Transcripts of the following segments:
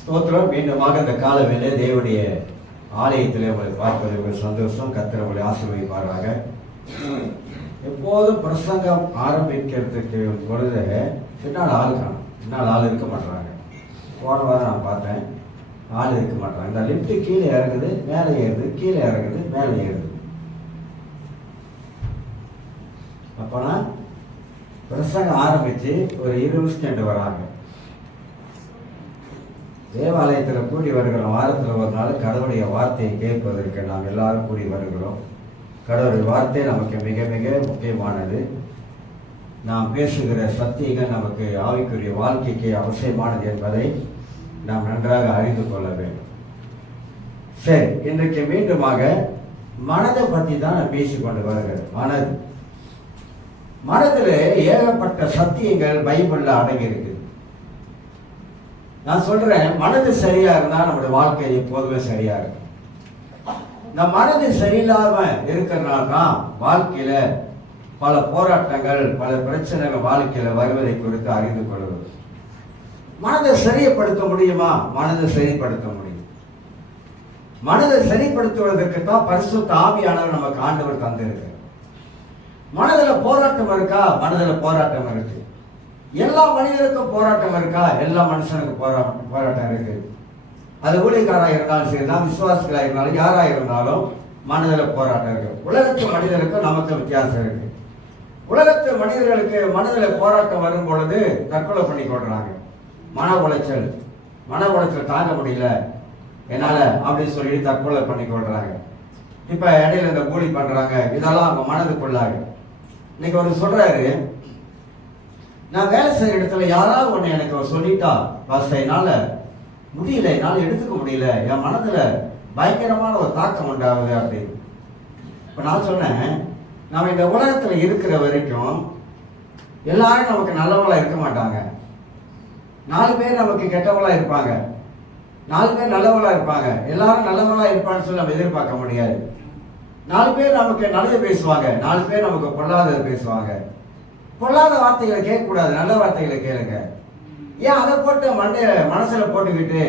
ஸ்தோத்திரம். மீண்டுமாக இந்த காலவேளை தேவனுடைய ஆலயத்தில் உங்களை பார்ப்பது ஒரு சந்தோஷம். கர்த்தர் உங்களை ஆசீர்வதிப்பாராக. எப்போதும் பிரசங்கம் ஆரம்பிக்கிறதுக்கு பொழுது பின்னால் ஆள் காணும், பின்னால் ஆள் இருக்க மாட்டாங்க. போன வாரம் நான் பார்த்தேன், ஆள் இருக்க மாட்டாங்க. இந்த லிஃப்ட் கீழே இறங்குது, மேலே ஏறுது, கீழே இறங்குது, மேலே ஏறுது. அப்போனா பிரசங்கம் ஆரம்பித்து ஒரு 20 நிமிஷம் வராங்க. தேவாலயத்தில் கூடி வருகிறோம். வாரத்தில் ஒரு நாள் கடவுளுடைய வார்த்தையை கேட்பதற்கு நாம் எல்லாரும் கூடி வருகிறோம். கடவுளுடைய வார்த்தை நமக்கு மிக மிக முக்கியமானது. நாம் பேசுகிற சத்தியங்கள் நமக்கு ஆவிக்குரிய வாழ்க்கைக்கு அவசியமானது என்பதை நாம் நன்றாக அறிந்து கொள்ள வேண்டும். சரி, இன்றைக்கு மீண்டுமாக மனதை பற்றி தான் நான் பேசிக்கொண்டு வருகிறேன். மனதில் ஏகப்பட்ட சத்தியங்கள் பைபிளில் அடங்கி இருக்குது. நான் சொல்றேன், மனது சரியா இருந்தா நம்முடைய வாழ்க்கை எப்போதுமே சரியா இருக்கும். இந்த மனது சரியில்லாம இருக்கிறதுனால தான் வாழ்க்கையில பல போராட்டங்கள், பல பிரச்சனைகள் வாழ்க்கையில வருவதை குறித்து அறிந்து கொள்வது. மனதை சரியப்படுத்த முடியுமா? மனதை சரிப்படுத்த முடியும். மனதை சரிப்படுத்துவதற்கு தான் பரிசுத்த ஆவியானவர் நமக்கு ஆண்டவர் தந்திருக்கு. மனதில் போராட்டம் இருக்கா? மனதில் போராட்டம் இருக்கு. எல்லா மனிதருக்கும் போராட்டம் இருக்கா? எல்லா மனுஷனுக்கும் போராட்டம் இருக்கு. அது ஊழியக்காராக இருந்தாலும் சரி தான், விசுவாசிகளாக இருந்தாலும் யாராக இருந்தாலும் மனதில் போராட்டம் இருக்கு. உலகத்து மனிதருக்கும் நமக்கு வித்தியாசம் இருக்கு. உலகத்து மனிதர்களுக்கு மனதில் போராட்டம் வரும் பொழுது தற்கொலை பண்ணி கொள்றாங்க. மன உளைச்சல் தாங்க முடியல என்னால அப்படின்னு சொல்லிட்டு தற்கொலை பண்ணி கொள்றாங்க. இப்ப இடையில இந்த கூலி பண்றாங்க. இதெல்லாம் அவங்க மனதுக்குள்ளாக. இன்னைக்கு ஒரு சொல்றாரு, நான் வேலை செய்யற இடத்துல யாராவது ஒண்ணு எனக்கு சொல்லிட்டா, என்னால முடியல, என்னால எடுத்துக்க முடியல, என் மனதுல பயங்கரமான ஒரு தாக்கம் உண்டாகுது அப்படின்னு. இப்ப நான் சொன்னேன், நம்ம இந்த உலகத்துல இருக்கிற வரைக்கும் எல்லாரும் நமக்கு நல்லவங்களா இருக்க மாட்டாங்க. 4 பேர் நமக்கு கெட்டவங்களா இருப்பாங்க, 4 பேர் நல்லவங்களா இருப்பாங்க. எல்லாரும் நல்லவங்களா இருப்பான்னு சொல்லி நம்ம எதிர்பார்க்க முடியாது. 4 பேர் நமக்கு நல்லது பேசுவாங்க, 4 பேர் நமக்கு பொல்லாதது பேசுவாங்க. பொல்லாத வார்த்தைகளை கேட்கக்கூடாது, நல்ல வார்த்தைகளை கேளுங்க. ஏன் அதை போட்டு மனசுல போட்டுக்கிட்டு,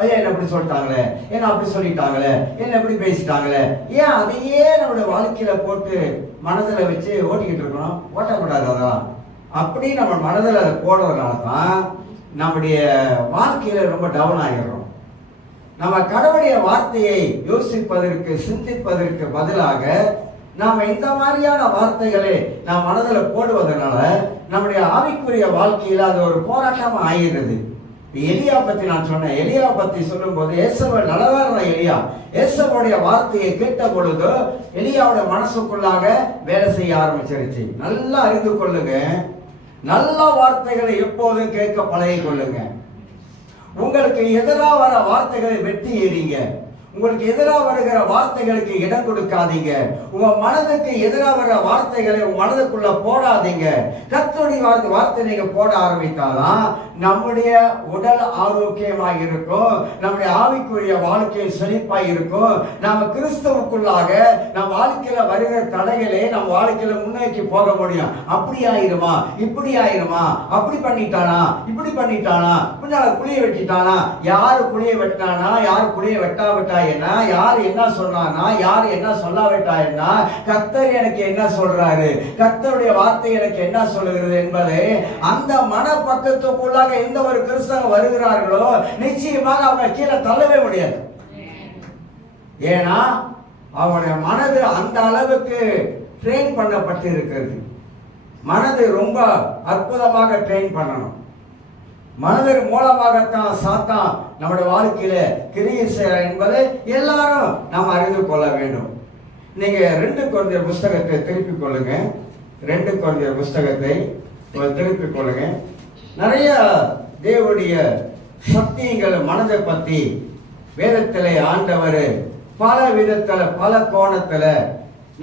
ஐயா என்ன அப்படி சொல்லிட்டாங்களே, என்ன அப்படி சொல்லிட்டாங்களே, என்ன எப்படி பேசிட்டாங்களே, ஏன் அதையே நம்மளுடைய வாழ்க்கையில போட்டு மனதில் வச்சு ஓட்டிக்கிட்டு இருக்கணும்? ஓட்டக்கூடாது. அதான் அப்படி நம்ம மனதில் அதை போடுறதுனால தான் நம்முடைய வாழ்க்கையில ரொம்ப டவுன் ஆகிடுறோம். நம்ம கடவுளுடைய வார்த்தையை யோசிப்பதற்கு, சிந்திப்பதற்கு பதிலாக நாம இந்த மாதிரியான வார்த்தைகளை நாம் மனதில் போடுவதனால நம்முடைய ஆவிக்குரிய வாழ்க்கையில அது ஒரு போராட்டமா ஆகிறது. எலியா பத்தி நான் சொன்னேன். எலியா பத்தி சொல்லும் போது, ஏசவன் நல்லவரான எலியா ஏசவோடைய வார்த்தையை கேட்ட பொழுது எலியாவோட மனசுக்குள்ளாக வேலை செய்ய ஆரம்பிச்சிருச்சு. நல்லா அறிந்து கொள்ளுங்க, நல்ல வார்த்தைகளை எப்போதும் கேட்க பழகி கொள்ளுங்க. உங்களுக்கு எதிராக வர வார்த்தைகளை வெட்டி எறிங்க. உங்களுக்கு எதிராக வருகிற வார்த்தைகளுக்கு இடம் கொடுக்காதீங்க. உங்க மனதுக்கு எதிராக வர வார்த்தைகளை உங்க மனதுக்குள்ள போடாதீங்க. கர்த்தருடைய வார்த்தை நீங்க போட ஆரம்பித்தாதான் நம்முடைய உடல் ஆரோக்கியமாக இருக்கும், நம்முடைய ஆவிக்குரிய வாழ்க்கை செழிப்பாய் இருக்கும். நாம கிறிஸ்துவுக்குள்ளாக நம் வாழ்க்கையில வருகிற தடைகளை நம் வாழ்க்கையில முன்னோக்கி போக முடியும். அப்படி ஆயிருமா, இப்படி ஆயிருமா, அப்படி பண்ணிட்டானா, இப்படி பண்ணிட்டானா, முன்னால குழியை வெட்டிட்டானா, யாரு குழியை வெட்டினானா, யாரு குழியை வெட்டாவிட்டா என்ன, யார் என்ன சொன்னானா, யார் என்ன சொல்லாவிட்டா என்ன, கர்த்தர் எனக்கு என்ன சொல்றாரு, கர்த்தருடைய வார்த்தை எனக்கு என்ன சொல்லுகிறது என்பதை அந்த மன பக்கத்துக்குள்ளாக எந்த ஒரு கிறிஸ்தவ வருகிறார்களோ நிச்சயமாக அவங்க கீழே தள்ளவே முடியாது. ஏன்னா அவனுடைய மனது அந்த அளவுக்கு ட்ரெயின் பண்ணப்பட்டு இருக்கிறது. மனது ரொம்ப அற்புதமாக ட்ரெயின் பண்ணணும். மனதின் மூலமாகத்தான் சாத்தான் நம்முடைய வாழ்க்கையில கிரியை செய்கிறார் என்பதை எல்லாரும் நாம் அறிந்து கொள்ள வேண்டும். நீங்க 2 கொரிந்தியர் புஸ்தகத்தை திருப்பிக் கொள்ளுங்க. 2 கொரிந்தியர் புஸ்தகத்தை திருப்பிக் கொள்ளுங்க. நிறைய தேவனுடைய சத்தியங்கள் மனதை பத்தி வேதத்திலே ஆண்டவர் பல விதத்துல, பல கோணத்துல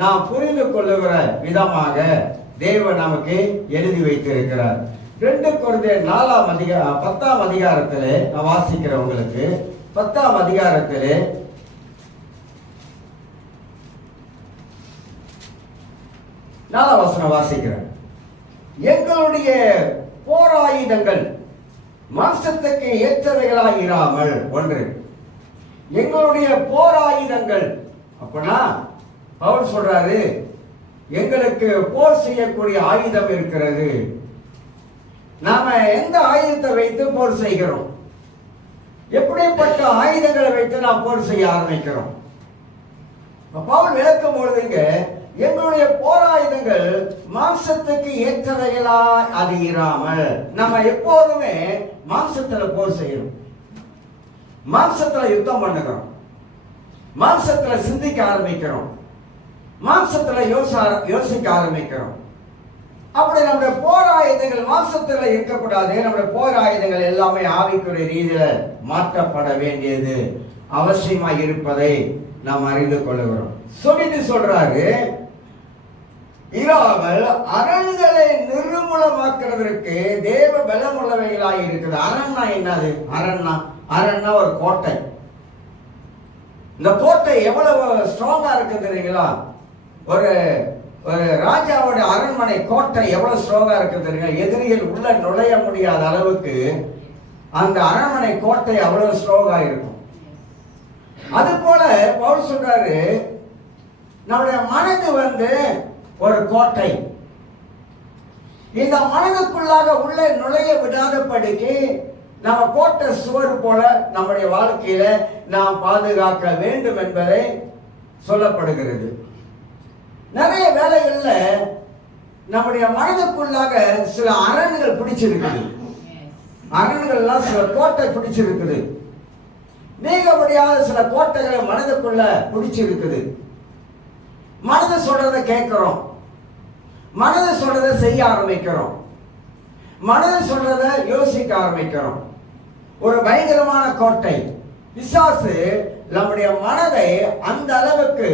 நாம் புரிந்து கொள்ளுகிற விதமாக தேவன் நமக்கு எழுதி வைத்திருக்கிறார். 2 கொரிந்தியர் 10ஆம் அதிகாரத்திலே நான் வாசிக்கிறவங்களுக்கு 10ஆம் அதிகாரத்திலே 4ஆம் வசனம் வாசிக்கிறேன். எங்களுடைய போராயுதங்கள் மாம்சத்துக்கு ஏற்றவைகளாய் இராமல். ஒன்று, எங்களுடைய போர் ஆயுதங்கள். அப்பனா பவுல் சொல்றாரு, எங்களுக்கு போர் செய்யக்கூடிய ஆயுதம் இருக்கிறது. நாம எந்த ஆயுதத்தை வைத்து போர் செய்கிறோம்? எப்படிப்பட்ட ஆயுதங்களை வைத்து நாம் போர் செய்ய ஆரம்பிக்கிறோம்? பவுல் விளக்கும் பொழுதுங்க, எங்களுடைய போராயுதங்கள் மாம்சத்துக்கு ஏற்றவைகளா அது இராமல். நம்ம எப்போதுமே மாம்சத்துல போர் செய்யணும், மாம்சத்துல யுத்தம் பண்ணுகிறோம், மாம்சத்துல சிந்திக்க ஆரம்பிக்கிறோம், மாம்சத்துல யோசிக்க ஆரம்பிக்கிறோம். அப்படி நம்முடைய போராயுதங்கள் மாம்சத்துல இருக்கக்கூடாது. நம்முடைய போராயுதங்கள் எல்லாமே ஆவிக்குரிய ரீதியில மாற்றப்பட வேண்டியது அவசியமாக இருப்பதை நாம் அறிந்து கொள்ளுகிறோம். சொல்லிட்டு சொல்றாரு, இராமல் அரண்களை நிர்மூலமாக்குறதற்கு தேவ பலம் உள்ளவைகளாக இருக்குது. அரண்னா என்னது? அரண்னா ஒரு கோட்டை. இந்த கோட்டை எவ்வளவு ஸ்ட்ராங்கா இருக்கு தெரியுங்களா? ஒரு ராஜாவோட அரண்மனை கோட்டை எவ்வளவு ஸ்ட்ராங்கா இருக்கு தெரியுங்களா? எதிரிகள் உள்ள நுழைய முடியாத அளவுக்கு அந்த அரண்மனை கோட்டை அவ்வளவு ஸ்ட்ராங்கா இருக்கும். அது போல பவுல் சொல்றாரு, நம்முடைய மனது ஒரு கோட்டை. இந்த மனதுக்குள்ளாக உள்ளே நுழைய விடாதபடிக்கு நம்ம கோட்டை சுவர் போல நம்முடைய வாழ்க்கையில நாம் பாதுகாக்க வேண்டும் என்பதை சொல்லப்படுகிறது. நிறைய வேளைகள்ல நம்முடைய மனதுக்குள்ளாக சில அரண்கள் பிடிச்சிருக்குது. அரண்கள்லாம் சில கோட்டை பிடிச்சிருக்குது. நீங்க முடியாத சில கோட்டைகளை மனதுக்குள்ள பிடிச்சிருக்குது. மனதை சொல்றதை கேட்கிறோம், மனதை சொல்றதை செய்ய ஆரம்பிக்கிறோம், மனதை சொல்றதை யோசிக்க ஆரம்பிக்கிறோம். ஒரு பயங்கரமான கோட்டை. பிசாசு நம்முடைய மனதை அந்த அளவுக்கு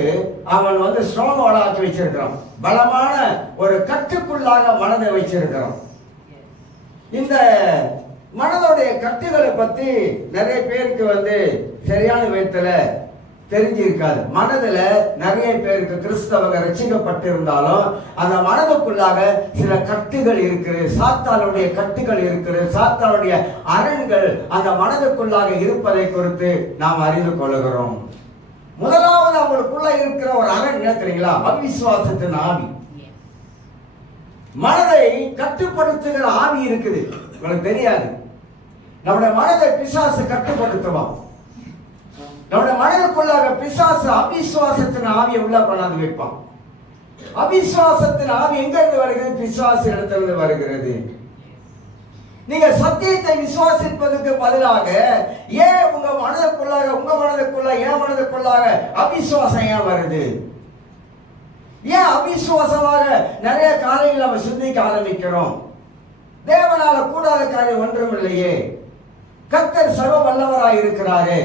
அவன் ஸ்ட்ராங்காக்கி வச்சிருக்கிறான். பலமான ஒரு கட்டுக்குள்ளாக மனதை வச்சிருக்கிறான். இந்த மனதுடைய கட்டுகளை பத்தி நிறைய பேருக்கு சரியான விதத்துல தெரிஞ்சிருக்காது. மனதுல நிறைய பேருக்கு கிறிஸ்தவங்க ரட்சிக்கப்பட்டிருந்தாலும் அந்த மனதுக்குள்ளாக சில கட்டுகள் இருக்குது. சாத்தானுடைய கட்டுகள் இருக்குது. சாத்தானுடைய அரண்கள் அந்த மனதுக்குள்ளாக இருப்பதை குறித்து நாம் அறிந்து கொள்கிறோம். முதலாவது அவங்களுக்குள்ள இருக்கிற ஒரு அரண் என்ன தெரியுங்களா? அவிசுவாசத்தின் ஆவி. மனதை கட்டுப்படுத்துகிற ஆவி இருக்குது. உங்களுக்கு தெரியாது. நம்முடைய மனதை பிசாசு கட்டுப்படுத்துவான். நம்முடைய மனதுக்குள்ளாக பிசாசு அவிசுவாசத்தின் ஆவியை உள்ள கொண்டாந்து வைப்பான். அவிசுவாசத்தின் ஆவி எங்க இருந்து வருகிறது? பிசாசு இடத்திலிருந்து வருகிறது. நீங்க சத்தியத்தை விசுவாசிப்பதற்கு பதிலாக ஏன் உங்க மனதுக்குள்ளாக என் மனதுக்குள்ளாக அவிசுவாசம் ஏன் வருது? ஏன் அவிசுவாசமாக நிறைய காரியங்கள் நம்ம சிந்திக்க ஆரம்பிக்கிறோம்? தேவனால கூடாத காரியம் ஒன்றும் இல்லையே. கர்த்தர் சர்வ வல்லவராய் இருக்கிறாரு.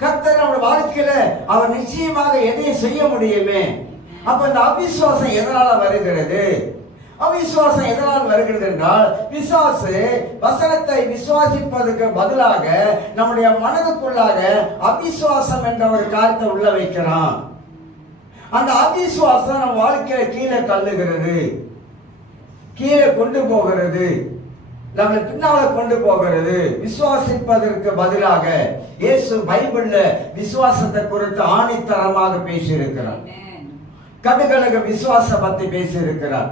கர்த்தர் நம்ம வாழ்க்கையில அவர் நிச்சயமாக எதையும் செய்ய முடியுமே. அப்ப இந்த அவிசுவாசம் எதனால வருகிறது? அவிசுவாசம் எதனால் வருகிறது என்றால், பிசாசு வசனத்தை விசுவாசிப்பதற்கு பதிலாக நம்முடைய மனதுக்குள்ளாக அவிசுவாசம் என்ற ஒரு காரியத்தை உள்ள வைக்கிறான். அந்த அவிசுவாசம் நம்ம வாழ்க்கையில கீழே தள்ளுகிறது, கீழே கொண்டு போகிறது, நம்மளை பின்னால கொண்டு போகிறது. விசுவாசிப்பதற்கு பதிலாக இயேசு பைபிள்ல விசுவாசத்தை குறித்து ஆணித்தரமாக பேசியிருக்கிறார். கடுகளுக்கு விசுவாச பத்தி பேசியிருக்கிறார்.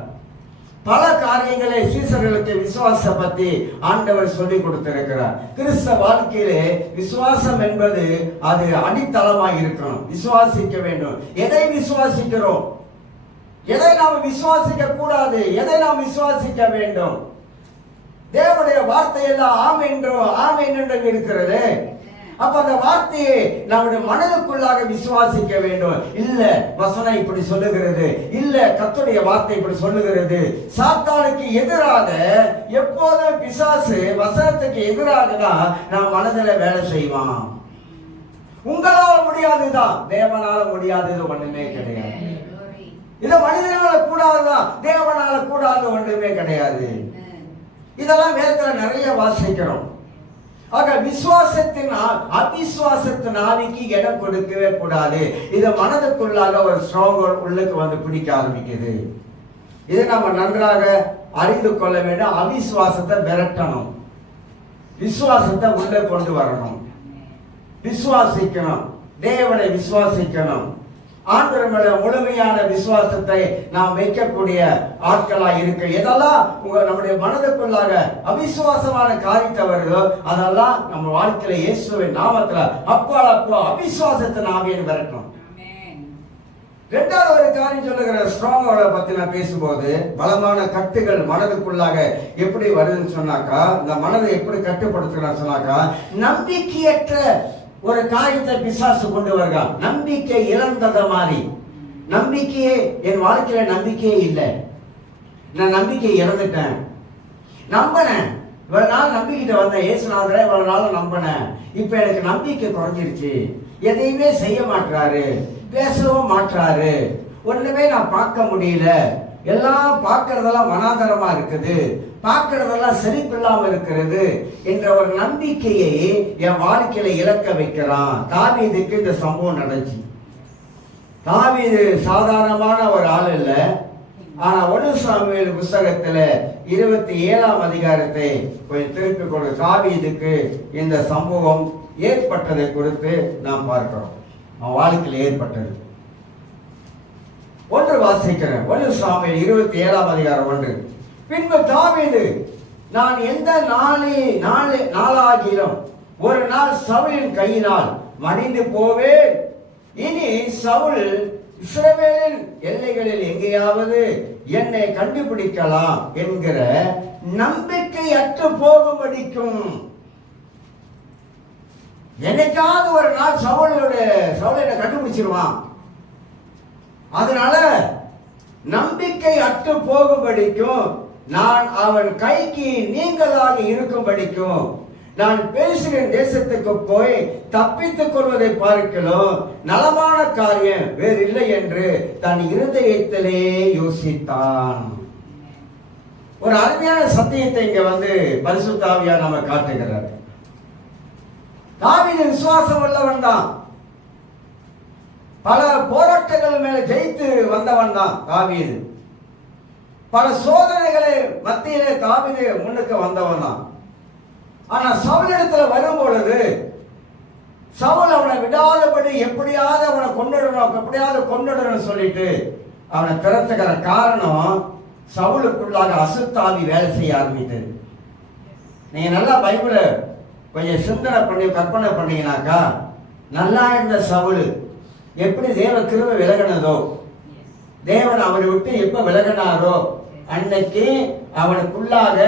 பல காரியங்களை சீசர்களுக்கு விசுவாச பத்தி ஆண்டவர் சொல்லி கொடுத்திருக்கிறார். கிறிஸ்தவ வாழ்க்கையிலே விசுவாசம் என்பது அது அடித்தளமாக இருக்கணும். விசுவாசிக்க வேண்டும். எதை விசுவாசிக்கிறோம்? எதை நாம் விசுவாசிக்க கூடாது? எதை நாம் விசுவாசிக்க வேண்டும்? தேவனுடைய வார்த்தையெல்லாம் ஆமென் என்றும் இருக்கிறது. அப்ப அந்த வார்த்தையை நம்முடைய மனதுக்குள்ளாக விசுவாசிக்க வேண்டும். இல்ல வசனம் இப்படி சொல்லுகிறது, இல்ல கர்த்தருடைய வார்த்தை இப்படி சொல்லுகிறது. சாத்தானுக்கு எதிராக எப்போதும் பிசாசு வசனத்துக்கு எதிராக தான் நாம் மனதில் வேலை செய்வான். உங்களால முடியாதுதான், தேவனால முடியாதது ஒண்ணுமே கிடையாது. இத மனிதனால கூடாதுதான், தேவனால கூடாது ஒன்றுமே கிடையாது. இதெல்லாம் வேதத்துல நிறைய வாசிக்கிறோம். ஆக அவிசுவாசத்தின் ஆவிக்கு இடம் கொடுக்கவே கூடாது. இத மனதுக்குள்ளாக ஒரு ஸ்ட்ராங் உள்ளுக்கு பிடிக்க ஆரம்பிக்குது. இதை நம்ம நன்றாக அறிந்து கொள்ள வேண்டும். அவிசுவாசத்தை விரட்டணும். விசுவாசத்தை உள்ளே கொண்டு வரணும். விசுவாசிக்கணும், தேவனை விசுவாசிக்கணும். ஆண்டவர் மேல முழுமையான விசுவாசத்தை நாம் வைக்கக்கூடிய ஆட்களாக இருக்க, எதெல்லாம் நம்முடைய மனதுக்குள்ளாக அவிசுவாசமான காரியத்தை வருதோ அதெல்லாம் நம்ம வாழ்க்கையில இயேசுவின் நாமத்துல அப்போ அவிசுவாசத்தை நாவியன் விரட்டணும். இரண்டாவது ஒரு காரியம் சொல்லுகிற ஸ்ட்ராங்கோட பத்தி நான் பேசும்போது, பலமான கட்டுகள் மனதுக்குள்ளாக எப்படி வருதுன்னு சொன்னாக்கா, இந்த மனதை எப்படி கட்டுப்படுத்துகிறான்னு சொன்னாக்கா, நம்பிக்கையற்ற ஒரு காரியத்தை பிசாசு கொண்டு வருகிறான். நம்பிக்கை இழந்தத மாதிரி. நம்பிக்கையே, என் வாழ்க்கையில நம்பிக்கையே இல்லை, நான் நம்பிக்கை இழந்துட்டேன். நம்பினேன், இவ்வளவு நாள் நம்பிக்கிட்ட வந்தேன், இயேசுநாதரை இவ்வளவு நாள் நம்பினேன், இப்ப எனக்கு நம்பிக்கை குறைஞ்சிருச்சு, எதையுமே செய்ய மாட்டாரு, பேசவும் மாட்டாரு, ஒண்ணுமே நான் பார்க்க முடியல, எல்லாம் பார்க்கறதெல்லாம் மனாந்தரமா இருக்குது, பார்க்கறதெல்லாம் செழிப்பில்லாம இருக்கிறது என்ற ஒரு நம்பிக்கையை என் வாழ்க்கையில இழக்க வைக்கிறான். தாவீதுக்கு இந்த சம்பவம் நடந்துச்சு. தாவீது சாதாரணமான ஒரு ஆள் இல்லை. ஆனா 1 சாமுவேல் புஸ்தகத்துல 27ஆம் அதிகாரத்தை கொஞ்சம் திருப்பி கொண்டு தாவீதுக்கு இந்த சம்பவம் ஏற்பட்டதை குறித்து நாம் பார்க்கிறோம். அவன் வாழ்க்கையில் ஏற்பட்டது. 1 வாசிக்கிறேன். 1 சாமுவேல் 27ஆம் அதிகாரம் 1. பின்பு தாவீது, நான் எந்த நாளாகிலும் ஒரு நாள் சவுலின் கையினால் மடிந்து போவேன், இனி சவுல் இஸ்ரவேலின் எல்லைகளில் எங்கேயாவது என்னை கண்டுபிடிக்கலாம் என்கிற நம்பிக்கை அற்று போகும்படிக்கும். என்னைக்காவது ஒரு நாள் சவுலை கண்டுபிடிச்சிருவான். அதனால நம்பிக்கை அற்று போகும்படிக்கும், நான் அவன் கைக்கு நீங்களாக இருக்கும்படிக்கும், நான் பேசுகிற தேசத்துக்கு போய் தப்பித்துக் கொள்வதை பார்க்கலாம் நலமான காரியம் வேறு இல்லை என்று தன் இருதயத்திலே யோசித்தான். ஒரு அருமையான சத்தியத்தை இங்க பரிசுத்த ஆவியார் நம்ம காட்டுகிறார். தாவீது விசுவாசம் உள்ளவன் தான். பல போராட்டங்கள் மேல ஜெயித்து வந்தவன் தான் தாவீது. பல சோதனைகளை மத்தியிலே தாவீது முன்னுக்கு வந்தவன் தான். ஆனா சவுலிடத்துல வரும் பொழுது சவுல் அவனை விடாதபடி எப்படியாவது அவனை கொண்டுடணும் சொல்லிட்டு அவனை திறத்துக்கிற காரணம், சவுலுக்குள்ளாக அசுத்தாவி வேலை செய்ய ஆரம்பித்தது. நீங்க நல்லா பைபிளை கொஞ்சம் சிந்தனை பண்ணி கற்பனை பண்ணீங்கன்னாக்கா, நல்லா இருந்த சவுல் எப்படி தேவ கிருபை விலகினதோ, தேவன் அவனை விட்டு எப்ப விலகினாரோ அன்னைக்கு அவனுக்குள்ளாக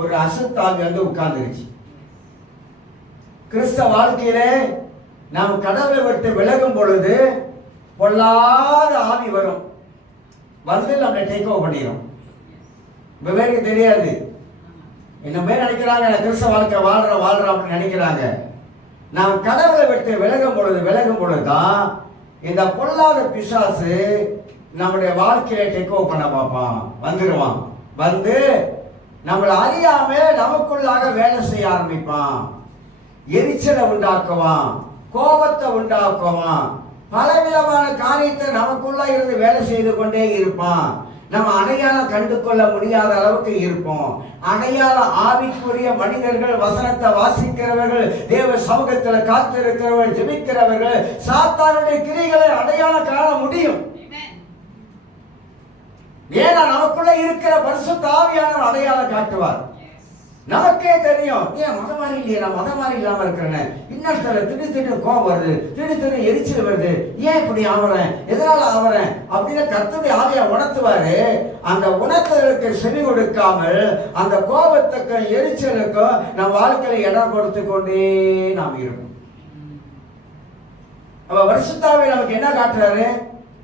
ஒரு அசுத்தாவி உட்கார்ந்துருச்சு. கிறிஸ்தவ வாழ்க்கையில நாம் கடவுளை விட்டு விலகும் பொழுது பொல்லாத ஆவி வரும், நம்மளை டேக் ஓவர் பண்ணிடும். பேருக்கு தெரியாது, என்ன பேர் நினைக்கிறாங்க கிறிஸ்தவ வாழ்க்கை வாழ்ற அப்படின்னு நினைக்கிறாங்க. நாம் கடவுளை விட்டு விலகும் பொழுதுதான் இந்த பொல்லாத பிசாசு நம்முடைய வாழ்க்கையை டேக் ஓவர் பண்ண பார்ப்பான். வந்துடுவான், நம்மளை அறியாம நமக்குள்ளாக வேலை செய்ய ஆரம்பிப்பான். எரிச்சலை உண்டாக்குவான், கோபத்தை உண்டாக்குவான், பலவிதமான காரியத்தை நமக்குள்ள இருந்து வேலை செய்து கொண்டே இருப்பான். நம்ம அடையாளம் கண்டு கொள்ள முடியாத அளவுக்கு இருப்போம். அடையாள ஆவிக்குரிய மனிதர்கள், வசனத்தை வாசிக்கிறவர்கள், தேவ சமூகத்தில் காத்திருக்கிறவர்கள், ஜெபிக்கிறவர்கள் சாத்தானுடைய கிரிகளை அடையாளம் காண முடியும். ஏன்னா நமக்குள்ள இருக்கிற பரிசுத்த ஆவியானவர் அடையாளம் காட்டுவார். நமக்கே தெரியும், ஏன் மத மாதிரி இல்லையே, நான் மத மாதிரி இல்லாம இருக்கிறேன், இன்னொருத்தர திடீர்னு கோபம் வருது, திடீர்னு எரிச்சல் வருது, ஏன் இப்படி ஆவறேன், எதனால ஆவறேன் அப்படின்னு கர்த்தருடைய ஆவியை உணர்த்துவாரு. அந்த உணர்த்தலுக்கு செவி கொடுக்காமல் அந்த கோபத்துக்கும் எரிச்சலுக்கும் நம் வாழ்க்கையில இடம் கொடுத்து கொண்டே நாம் இருக்கும். அப்ப பரிசுத்தாவே நமக்கு என்ன காட்டுறாரு,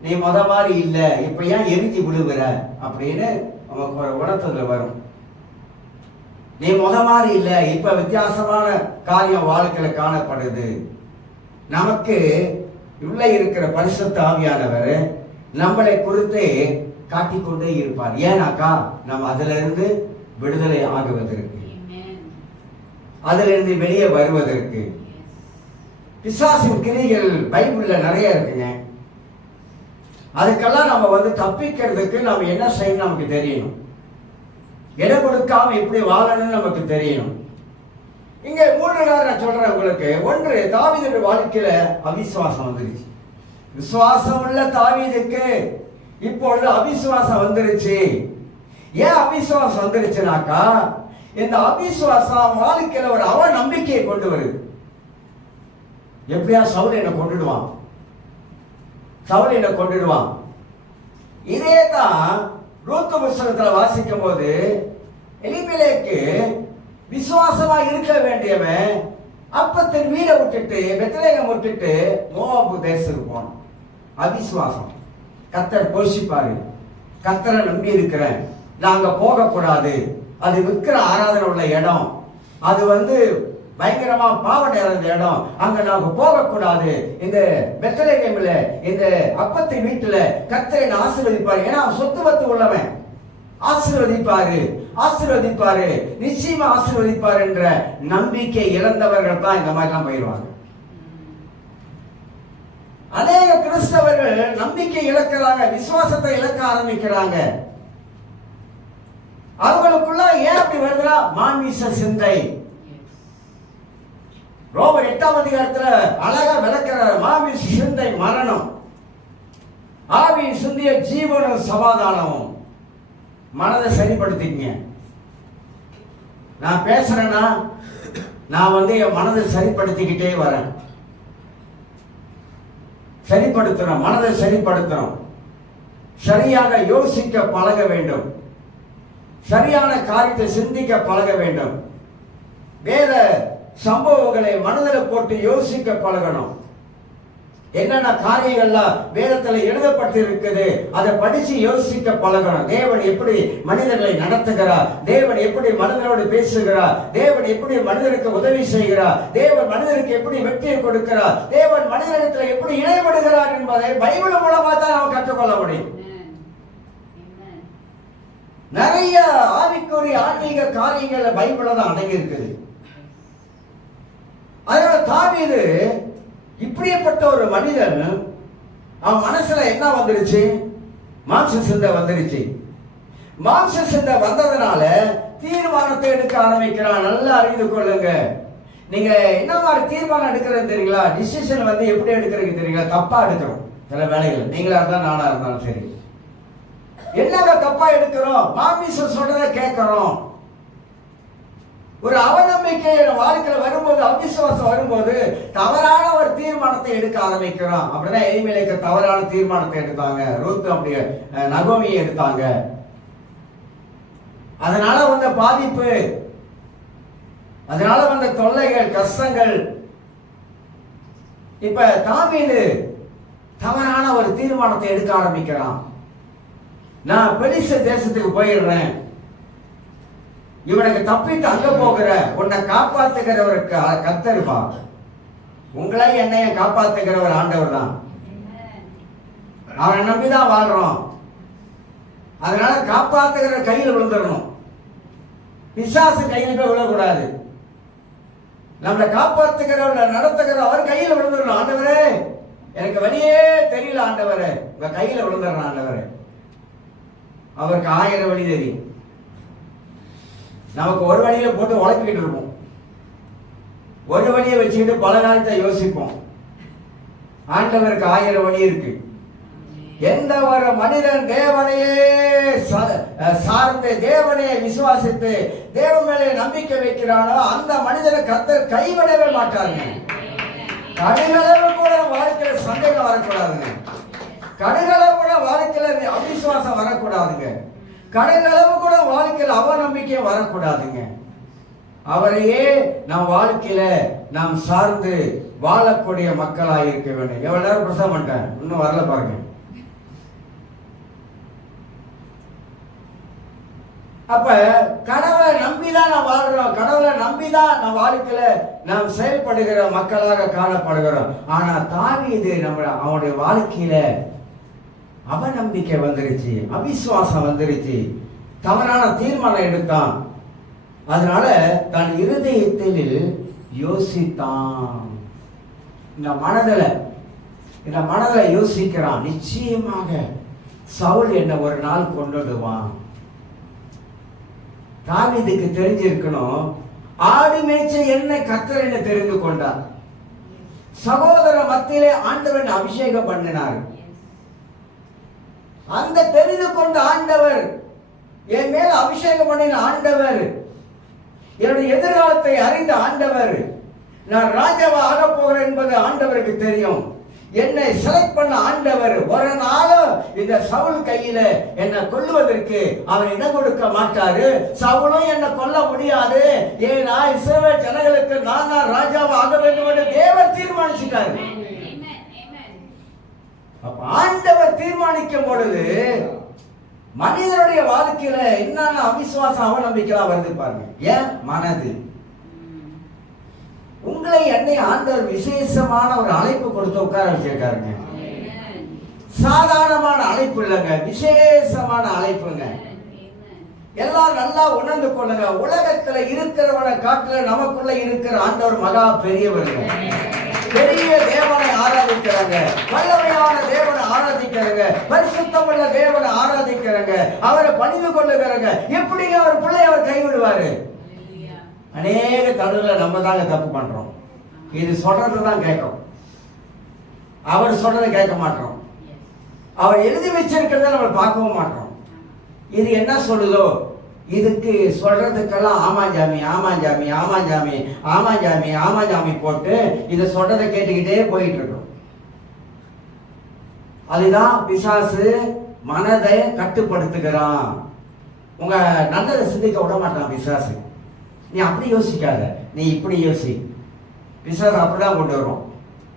நீ மத மாதிரி இல்ல, இப்ப ஏன் எரிஞ்சு விழுவுற அப்படின்னு நமக்கு ஒரு உணர்த்துதல் வரும். நீ முத மாதிரி இல்ல, இப்ப வித்தியாசமான காரியம் வாழ்க்கையில காணப்படுது. நமக்கு உள்ள இருக்கிற பரிசுத்த ஆவியானவர் நம்மளை குறித்து காட்டிக்கொண்டே இருப்பார். ஏன்னாக்கா நம்ம அதுல இருந்து விடுதலை ஆகுவதற்கு, அதுல இருந்து வெளியே வருவதற்கு. பிசாசின் கிரிகள் பைபிள்ல நிறைய இருக்குங்க. அதுக்கெல்லாம் நம்ம தப்பிக்கிறதுக்கு நம்ம என்ன செய்யணும் நமக்கு தெரியணும். இடம் கொடுக்காம எப்படி வாழணும்னு நமக்கு தெரியணும். இங்க 3 நான் சொல்றேன் உங்களுக்கு. ஒன்று, தாவீதுடைய வாழ்க்கையில அவிசுவாசம் வந்துருச்சு. விசுவாசம் உள்ள தாவீதுக்கு இப்பொழுது அவிசுவாசம் வந்துருச்சு. ஏன் அவிசுவாசம் வந்துருச்சுனாக்கா, இந்த அவிசுவாசம் வாழ்க்கையில ஒரு அவநம்பிக்கையை கொண்டு வருது. எப்படியா சவுல் என்ன கொண்டுடுவான், சவுல் என்ன கொண்டுடுவான். இதே தான் ரூத்து புஸ்தகத்துல வாசிக்கும் போது எலிமெலேக்கு விசுவாசமா இருக்க வேண்டியவன் அப்பத்தின் வீடை விட்டுட்டு பெத்லகேம் விட்டுட்டு மோவாபு தேசத்துக்கு போனான். அவிசுவாசம். கர்த்தர் போஷிப்பாரு, கர்த்தரை நம்பி இருக்கிறேன், நாங்க போகக்கூடாது, அது விற்கிற ஆராதனை உள்ள இடம், அது பயங்கரமா பாவ நிறைந்த இடம், அங்க நாங்க போகக்கூடாது. இந்த பெத்லகேம்ல இந்த அப்பத்தின் வீட்டுல கர்த்தரை ஆசீர்வதிப்பாரு, ஏன்னா சொத்து பத்து உள்ளவன், ஆசீர்வதிப்பாரு ஆசீர்வதிப்பாரு நிச்சயமா ஆசீர்வதிப்பார் என்ற நம்பிக்கை இழந்தவர்கள் தான் இந்த மாதிரி எல்லாம் போயிடுவாங்க. அநேக கிறிஸ்தவர்கள் நம்பிக்கை இழக்கிறாங்க, விசுவாசத்தை இழக்க ஆரம்பிக்கிறாங்க. அவங்களுக்குள்ள ஏன் அப்படி வருகிறா? மாமிச சிந்தை. ரோமர் 8ஆம் அதிகாரத்துல அழகா விளக்கிறார். மாமிச சிந்தை மரணம், ஆவியின் சிந்தைய ஜீவனும் சமாதானமும். மனதை சரிப்படுத்திக்கங்க. நான் பேசுறேன்னா நான் என் மனதை சரிப்படுத்திக்கிட்டே வரேன். சரிப்படுத்தணும், மனதை சரிப்படுத்தணும். சரியாக யோசிக்க பழக வேண்டும், சரியான காரியத்தை சிந்திக்க பழக வேண்டும். வேத சம்பவங்களை மனதில் போட்டு யோசிக்க பழகணும். என்னென்ன காரியங்கள்லாம் வேதத்தில் எழுதப்பட்டு இருக்குது அதை படிச்சு யோசிக்க பழகணும். தேவன் எப்படி மனிதர்களை நடத்துகிறார், தேவன் எப்படி மனிதனோடு பேசுகிறார், தேவன் எப்படி மனிதனுக்கு உதவி செய்கிறார், தேவன் மனிதனுக்கு எப்படி வெற்றியை கொடுக்கிறார், தேவன் மனிதனிடத்தில் எப்படி இணைப்படுகிறார் என்பதை பைபிள் மூலமா தான் நாம் கற்றுக்கொள்ள முடியும். நிறைய ஆவிக்குரிய ஆன்மீக காரியங்கள் பைபிள்ல தான் அடங்கி இருக்குது. அதனால தாவீது இப்படிப்பட்ட ஒரு மனிதன், அவன் மனசுல என்ன வந்துருச்சு? மாம்ச சிந்தை வந்துருச்சு. மாம்ச சிந்தை வந்ததுனால தீர்மானத்தை எடுக்க ஆரம்பிக்கிறான். நல்லா அறிந்து கொள்ளுங்க. நீங்க என்ன மாதிரி தீர்மானம் எடுக்கிறது தெரியுங்களா? டிசிஷன் எப்படி எடுக்கிறது தெரியுங்களா? தப்பா எடுக்கிறோம் சில வேலைகள். நீங்களா இருந்தா நானா இருந்தாலும் சரி, என்னங்க தப்பா எடுக்கிறோம்? மாமிசம் சொல்றத கேட்கிறோம். ஒரு அவநம்பிக்கை வாழ்க்கையில் வரும்போது, அவிசுவாசம் வரும்போது தவறான ஒரு தீர்மானத்தை எடுக்க ஆரம்பிக்கிறோம். அப்படிதான் எலிமெலேக்கு தவறான தீர்மானத்தை எடுத்தாங்க, ரூத் அப்படியே நகோமியை எடுத்தாங்க. அதனால வந்த பாதிப்பு, அதனால வந்த தொல்லைகள், கஷ்டங்கள். இப்ப தாவீது தவறான ஒரு தீர்மானத்தை எடுக்க ஆரம்பிக்கிறான். நான் பெலிஸ்த தேசத்துக்கு போயிடுறேன், இவனுக்கு தப்பித்து அங்க போகிற உன்னை காப்பாத்துகிறவருக்கு கர்த்தருப்பா. உங்களை என்னைய காப்பாத்துகிறவர் ஆண்டவர் தான். அவனை நம்பிதான் வாழ்றோம். அதனால காப்பாத்துகிற கையில் விழுந்துடணும், பிசாசு கையில் போய் விழக்கூடாது. நம்மளை காப்பாத்துகிறவர் நடத்துகிற அவர் கையில் விழுந்துடணும். ஆண்டவரே எனக்கு வழியே தெரியல ஆண்டவரே, உங்க கையில விழுந்துடுறேன் ஆண்டவரே. அவருக்கு 1000 வழி தெரியும். நமக்கு ஒரு வழியில போட்டு உழைப்பிக்கிட்டு இருப்போம், ஒரு வழியை வச்சுக்கிட்டு பல நாளத்தை யோசிப்போம். ஆண்டவருக்கு 1000 வழி இருக்கு. எந்த ஒரு மனிதன் தேவனையே சார்ந்து, தேவனையே விசுவாசித்து, தேவன் மேலே நம்பிக்கை வைக்கிறானோ அந்த மனிதனை கர்த்தர் கைவிடவே மாட்டாருங்க. கடுகளவு கூட வாழ்க்கையில சந்தேகம் வரக்கூடாதுங்க. கடுகளவு கூட வாழ்க்கையில அவிசுவாசம் வரக்கூடாதுங்க. கடுகளவு கூட வாழ்க்கையில அவநம்பிக்கை வரக்கூடாதுங்க. அவரையே நம் வாழ்க்கையில நாம் சார்ந்து வாழக்கூடிய மக்களாக இருக்க வேண்டும். எவ்வளவு நேரம் பிரசவம் பண்ணிட்டேன், இன்னும் வரல பாருங்க. அப்ப கடவுளை நம்பிதான் நாம் வாழ்றோம், கடவுளை நம்பிதான் நம் வாழ்க்கையில நாம் செயல்படுகிற மக்களாக காணப்படுகிறோம். ஆனா தாவீது அவனுடைய வாழ்க்கையில அவநம்பிக்கை வந்துருச்சு, அவிசுவாசம் வந்துருச்சு, தவறான தீர்மானம் எடுத்தான். அதனால தன் இருதயத்தில் யோசித்தான். இந்த மனதில் யோசிக்கிறான், நிச்சயமாக சவுல் என்ன ஒரு நாள் கொண்டுடுவான். தாவீதுக்கு தெரிஞ்சிருக்கணும், ஆடு மேய்ச்ச என்னை கர்த்தர் என்று தெரிந்து கொண்டார். சகோதர மத்தியிலே ஆண்டவன் அபிஷேகம் பண்ணினார். அந்த தெரிந்து கொண்ட ஆண்டவர், என் மேல் அபிஷேகம் பண்ணின ஆண்டவர், என்னுடைய எதிர்காலத்தை அறிந்த ஆண்டவர், நான் ராஜாவா ஆக போகிறேன் என்பது ஆண்டவருக்கு தெரியும். என்னை செலக்ட் பண்ண ஆண்டவர் ஒரு நாளும் இந்த சவுல் கையில என்னை கொல்லுவதற்கு அவர் இடம் கொடுக்க மாட்டாரு. சவுலும் என்னை கொல்ல முடியாது. ஏன்னா இஸ்ரவேல் ஜனங்களுக்கு நான் தான் ராஜாவா ஆக வேண்டும் என்று தேவன் தீர்மானிச்சிட்டாரு. அப்ப ஆண்டவர் தீர்மானிக்கும் பொழுது மனிதனுடைய வாழ்க்கையில என்னென்ன அவிசுவாசம் அவநம்பிக்கைலாம் வருது பாருங்க. ஏன்? மனது. உங்களை என்னை ஆண்டவர் விசேஷமான ஒரு அழைப்பு கொடுத்து உட்கார வச்சிருக்காருங்க. சாதாரணமான அழைப்பு இல்லைங்க, விசேஷமான அழைப்புங்க. எல்லாம் நல்லா உணர்ந்து கொள்ளுங்க. உலகத்துல இருக்கிறவனை காட்டுல நமக்குள்ள இருக்கிற ஆண்டவர் மகா பெரியவருங்க. பெரிய தேவனை ஆராதிக்கிறாங்க, வல்லமையான தேவனை ஆராதிக்கிறாங்க, பரிசுத்தமுள்ள தேவனை ஆராதிக்கிறாங்க, அவரை பணிந்து கொள்ளுகிறாங்க. எப்படி அவர் பிள்ளை அவர் கைவிடுவாரு? அநேக தடவை நம்ம தாங்க தப்பு பண்றோம். இது சொல்றதுதான் கேட்கும், அவர் சொல்றதை கேட்க மாட்டோம். அவர் எழுதி வச்சிருக்கிறத நம்ம பார்க்கவும் மாட்டோம். இது என்ன சொல்லுதோ இதுக்கு சொல்றதுக்கெல்லாம் ஆமாஞ்சாமி ஆமாஞ்சாமி ஆமாஞ்சாமி ஆமாஞ்சாமி ஆமாஞ்சாமி போட்டு இதை சொல்றதை கேட்டுக்கிட்டே போயிட்டு இருக்கோம். அதுதான் பிசாசு மனதை கட்டுப்படுத்துகிறான். உங்க நல்லதை சிந்திக்க விட மாட்டான் பிசாசு. நீ அப்படி யோசிக்காத, நீ இப்படி யோசி. பிசாசு அப்படிதான் கொண்டு வரும்.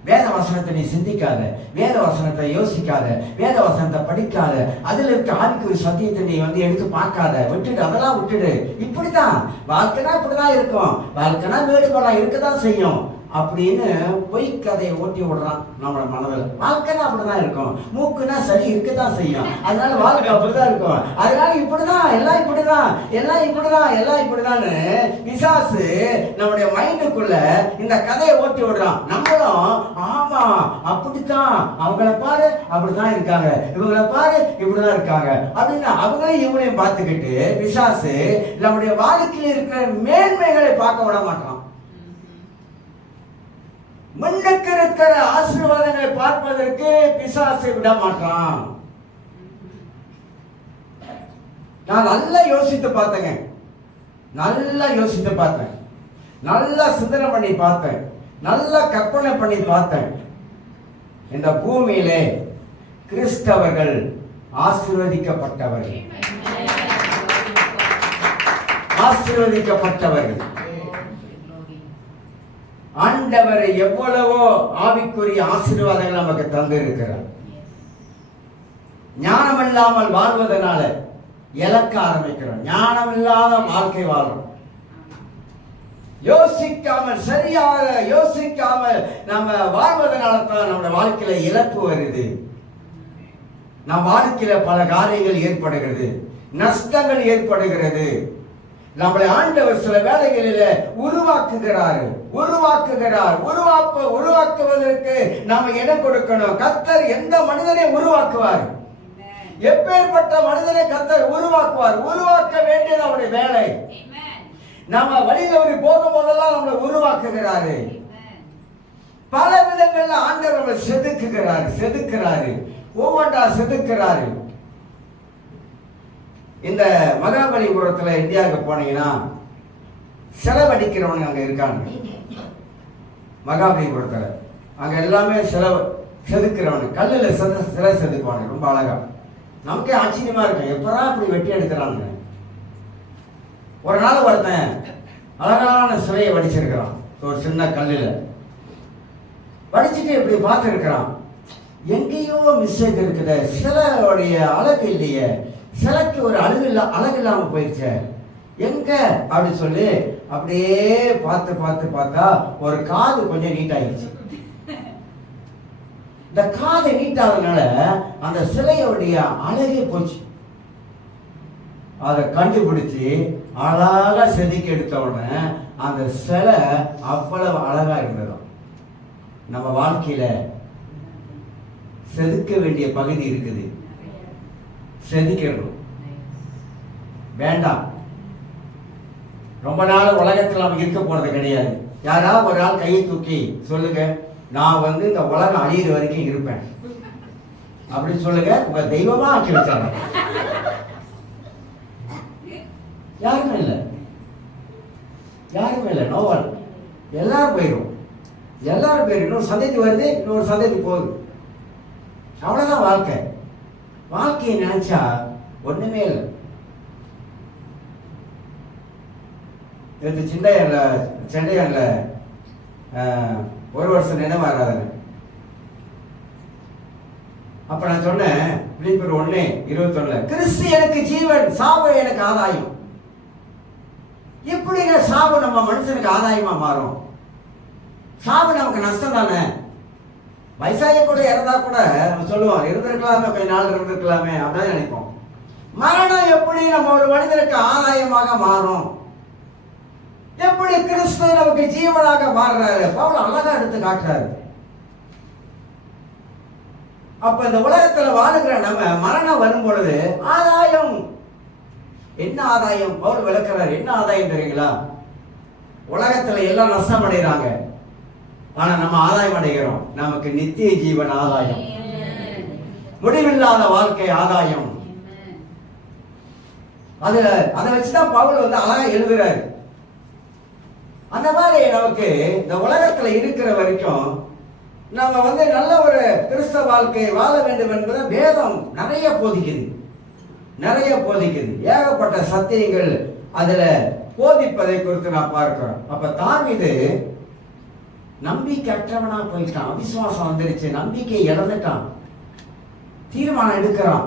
வேத வசனத்தை நீ சிந்திக்காத, வேத வசனத்தை யோசிக்காத, வேத வசனத்தை படிக்காத, அதுல இருக்க ஆவிக்குரிய சத்தியத்தை நீ எடுத்து பார்க்காத, விட்டுடு, அதெல்லாம் விட்டுடு. இப்படிதான் வாழ்க்கைனா இப்படிதான் இருக்கும், வாழ்க்கைனா வேடுபாடா இருக்கதான் செய்யும் அப்படின்னு பொய் கதையை ஓட்டி விடுறான் நம்ம மனதில். வாழ்க்கைனா அப்படிதான் இருக்கும், மூக்குனா சரி இருக்கதான் செய்யும், அதனால வாழ்க்கை அப்படிதான் இருக்கும், அதனால இப்படிதான் எல்லாம் இப்படிதான் எல்லாம் இப்படிதான் எல்லாம் இப்படிதான்னு பிசாசு நம்முடைய மைண்டுக்குள்ள இந்த கதையை ஓட்டி விடுறான். நம்மளும் ஆமா அப்படித்தான், அவங்கள பாரு அப்படிதான் இருக்காங்க, இவங்களை பாரு இப்படிதான் இருக்காங்க அப்படின்னு அவங்களையும் இவங்களையும் பார்த்துக்கிட்டு பிசாசு நம்முடைய வாழ்க்கையில் இருக்கிற மேன்மைகளை பார்க்க விட மாட்டான். முன்னுக்கு இருக்கிற ஆசீர்வாதங்களை பார்ப்பதற்கு பிசாசு விட மாட்டான். நான் நல்லா யோசித்து பார்த்தேங்க, நல்லா யோசித்து பார்த்தேன், நல்லா சிந்தனை பண்ணி பார்த்தேன், நல்லா கற்பனை பண்ணி பார்த்தேன். இந்த பூமியிலே கிறிஸ்தவர்கள் ஆசீர்வதிக்கப்பட்டவர்கள், ஆசீர்வதிக்கப்பட்டவர்கள். ஆண்டவர் எவ்வளவோ ஆவிக்குரிய ஆசீர்வாதங்கள் நமக்கு தந்து இருக்கிறார். ஞானம் இல்லாமல் வாழ்வதனால இழக்க ஆரம்பிக்கிறோம். ஞானம் இல்லாத வாழ்க்கை வாழ்றோம். யோசிக்காமல், சரியாக யோசிக்காமல் நம்ம வாழ்வதனால தான் நம்முடைய வாழ்க்கையில இழப்பு வருது. நம் வாழ்க்கையில பல காரியங்கள் ஏற்படுகிறது, நஷ்டங்கள் ஏற்படுகிறது. நம்மளை ஆண்டவர் சில வேலைகளில உருவாக்குகிறார். உருவாக்குவதற்கு நாம இடம் கொடுக்கணும். கர்த்தர் எந்த மனிதனை உருவாக்குவார், எப்பேற்பட்ட மனிதனை கர்த்தர் உருவாக்குவார். உருவாக்க வேண்டியது அவருடைய வேலை. நம்ம வழியில ஒரு போகும் போதெல்லாம் நம்மளை உருவாக்குகிறாரு. பல விதங்கள்ல ஆண்டவர் நம்மளை செதுக்குறாரு, ஒவ்வொன்றா செதுக்குறாரு. இந்த மகாபலிபுரத்தில் இந்தியாவுக்கு போனீங்கன்னா செலவடிக்கிறவனுங்க அங்கே இருக்காங்க. மகாபலிபுரத்தில் அங்கே எல்லாமே செதுக்கிறவனு, கல்லில் சிலை செதுக்குவாங்க ரொம்ப அழகா. நமக்கே ஆச்சரியமா இருக்கும், எப்பதான் இப்படி வெட்டி எடுக்கிறாங்க. ஒரு நாள் ஒருத்தன் அழகான சிலையை வடிச்சிருக்கிறான், ஒரு சின்ன கல்லில் வடிச்சுட்டு இப்படி பார்த்துருக்கிறான். எங்கேயோ மிஸ்டேக் இருக்குது, சிலையோடைய அழகு இல்லையே, சிலைக்கு ஒரு அழகு இல்லாம போயிடுச்சு எங்க அப்படி சொல்லி அப்படியே பார்த்தா ஒரு காது கொஞ்சம் நீட் ஆயிடுச்சு. இந்த காது நீட் ஆகுறதுனால அந்த சிலையோடைய அழகே போச்சு. அதை கண்டுபிடிச்சு அழகா செதுக்கி எடுத்த உடனே அந்த சிலை அவ்வளவு அழகா இருந்ததும். நம்ம வாழ்க்கையில செதுக்க வேண்டிய பகுதி இருக்குது, செதுக்கணும் வேண்டாம். ரொம்ப நாள் உலகத்தில் நம்ம இருக்க போறது கிடையாது. யாராவது ஒரு ஆள் கையை தூக்கி சொல்லுங்க, நான் வந்து இந்த உலகம் அழியிற வரைக்கும் இருப்பேன் அப்படின்னு சொல்லுங்க. உங்க தெய்வமா ஆக்கி வச்சாங்க. யாருமே இல்லை, யாருமே இல்லை. நோவல் எல்லாரும் போயிடும், எல்லாரும் போயிடும். இன்னொரு சந்ததி வருது, இன்னொரு சந்ததி போகுது. அவ்வளவுதான் வாழ்க்கை. வாழ்க்கையை நினைச்சா ஒண்ணுமே இல்லை. இது செண்டையன்ல ஒரு வருஷம் நினைவாராதனை. அப்ப நான் சொன்னேன், பிலிப்பியர் 1:21, கிறிஸ்து எனக்கு ஜீவன், சாவு எனக்கு ஆதாயம். எப்படிங்க சாவு நம்ம மனுஷனுக்கு ஆதாயமா மாறும்? சாவு நமக்கு நஷ்டம் தானே. வயசாக கூட இறந்தா கூட சொல்லுவோம், இருந்திருக்கலாமே, கொஞ்ச நாள் இருந்திருக்கலாமே அப்படின்னு நினைப்போம். மரணம் எப்படி நம்ம ஒரு மனிதனுக்கு ஆதாயமாக மாறும்? எப்படி கிறிஸ்து நமக்கு ஜீவனாக மாறுறாரு? பவுல் அழகா எடுத்து காட்டுறாரு. அப்ப இந்த உலகத்துல வாழுகிற நம்ம மரணம் வரும் பொழுது ஆதாயம். என்ன ஆதாயம்? பவுல் விளக்குறாரு. என்ன ஆதாயம் தெரியுங்களா? உலகத்துல எல்லாம் நஷ்டம் அடைகிறாங்க, ஆனா நம்ம ஆதாயம் அடைகிறோம். நமக்கு நித்திய ஜீவன் ஆதாயம், முடிவில்லாத வாழ்க்கை ஆதாயம். அதை வச்சுதான் பவுல் வந்து அழகா எழுதுறாரு. அந்த மாதிரி நமக்கு இந்த உலகத்துல இருக்கிற வரைக்கும் நம்ம வந்து நல்ல ஒரு கிறிஸ்தவ வாழ்க்கை வாழ வேண்டும் என்பதை வேதம் நிறைய போதிக்குது, நிறைய போதிக்குது. ஏகப்பட்ட சத்தியங்கள் அதுல போதிப்பதை குறித்து நான் பார்க்கிறோம். அப்ப தாவீது நம்பிக்கை அற்றவனா போயிட்டான். அவிசுவாசம் வந்துருச்சு, நம்பிக்கை இழந்துட்டான். தீர்மானம் எடுக்கிறான்,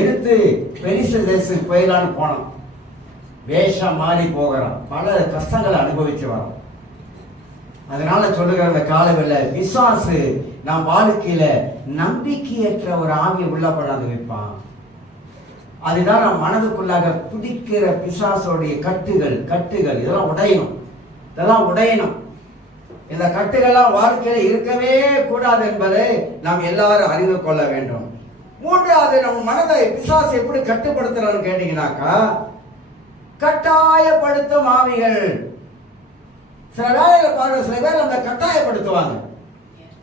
எடுத்து பெலிஸ்து தேசத்துக்கு போயிடலான்னு போனான். வேஷம் மாறி போகிறான், பல கஷ்டங்களை அனுபவிச்சு வரோம். அதனால சொல்லுகிற அந்த காலவெல்ல விசுவாசு நம் வாழ்க்கையில நம்பிக்கையற்ற ஒரு ஆவியை உள்ள கொண்டாந்து வைப்பான். அதுதான் நம் மனதுக்குள்ளாக பிடிக்கிற பிசாசோடைய கட்டுகள் இதெல்லாம் உடையணும், இதெல்லாம் உடையணும். இந்த கட்டுகள்லாம் வாழ்க்கையில இருக்கவே கூடாது என்பதை நாம் எல்லாரும் அறிந்து கொள்ள வேண்டும். மூன்றாவது, நம்ம மனதை பிசாசு எப்படி கட்டுப்படுத்துறான்னு கேட்டீங்கன்னாக்கா, கட்டாயப்படுத்தும் ஆவிகள். சில வேலைகளை பாருங்க, சில பேர் அந்த கட்டாயப்படுத்துவாங்க.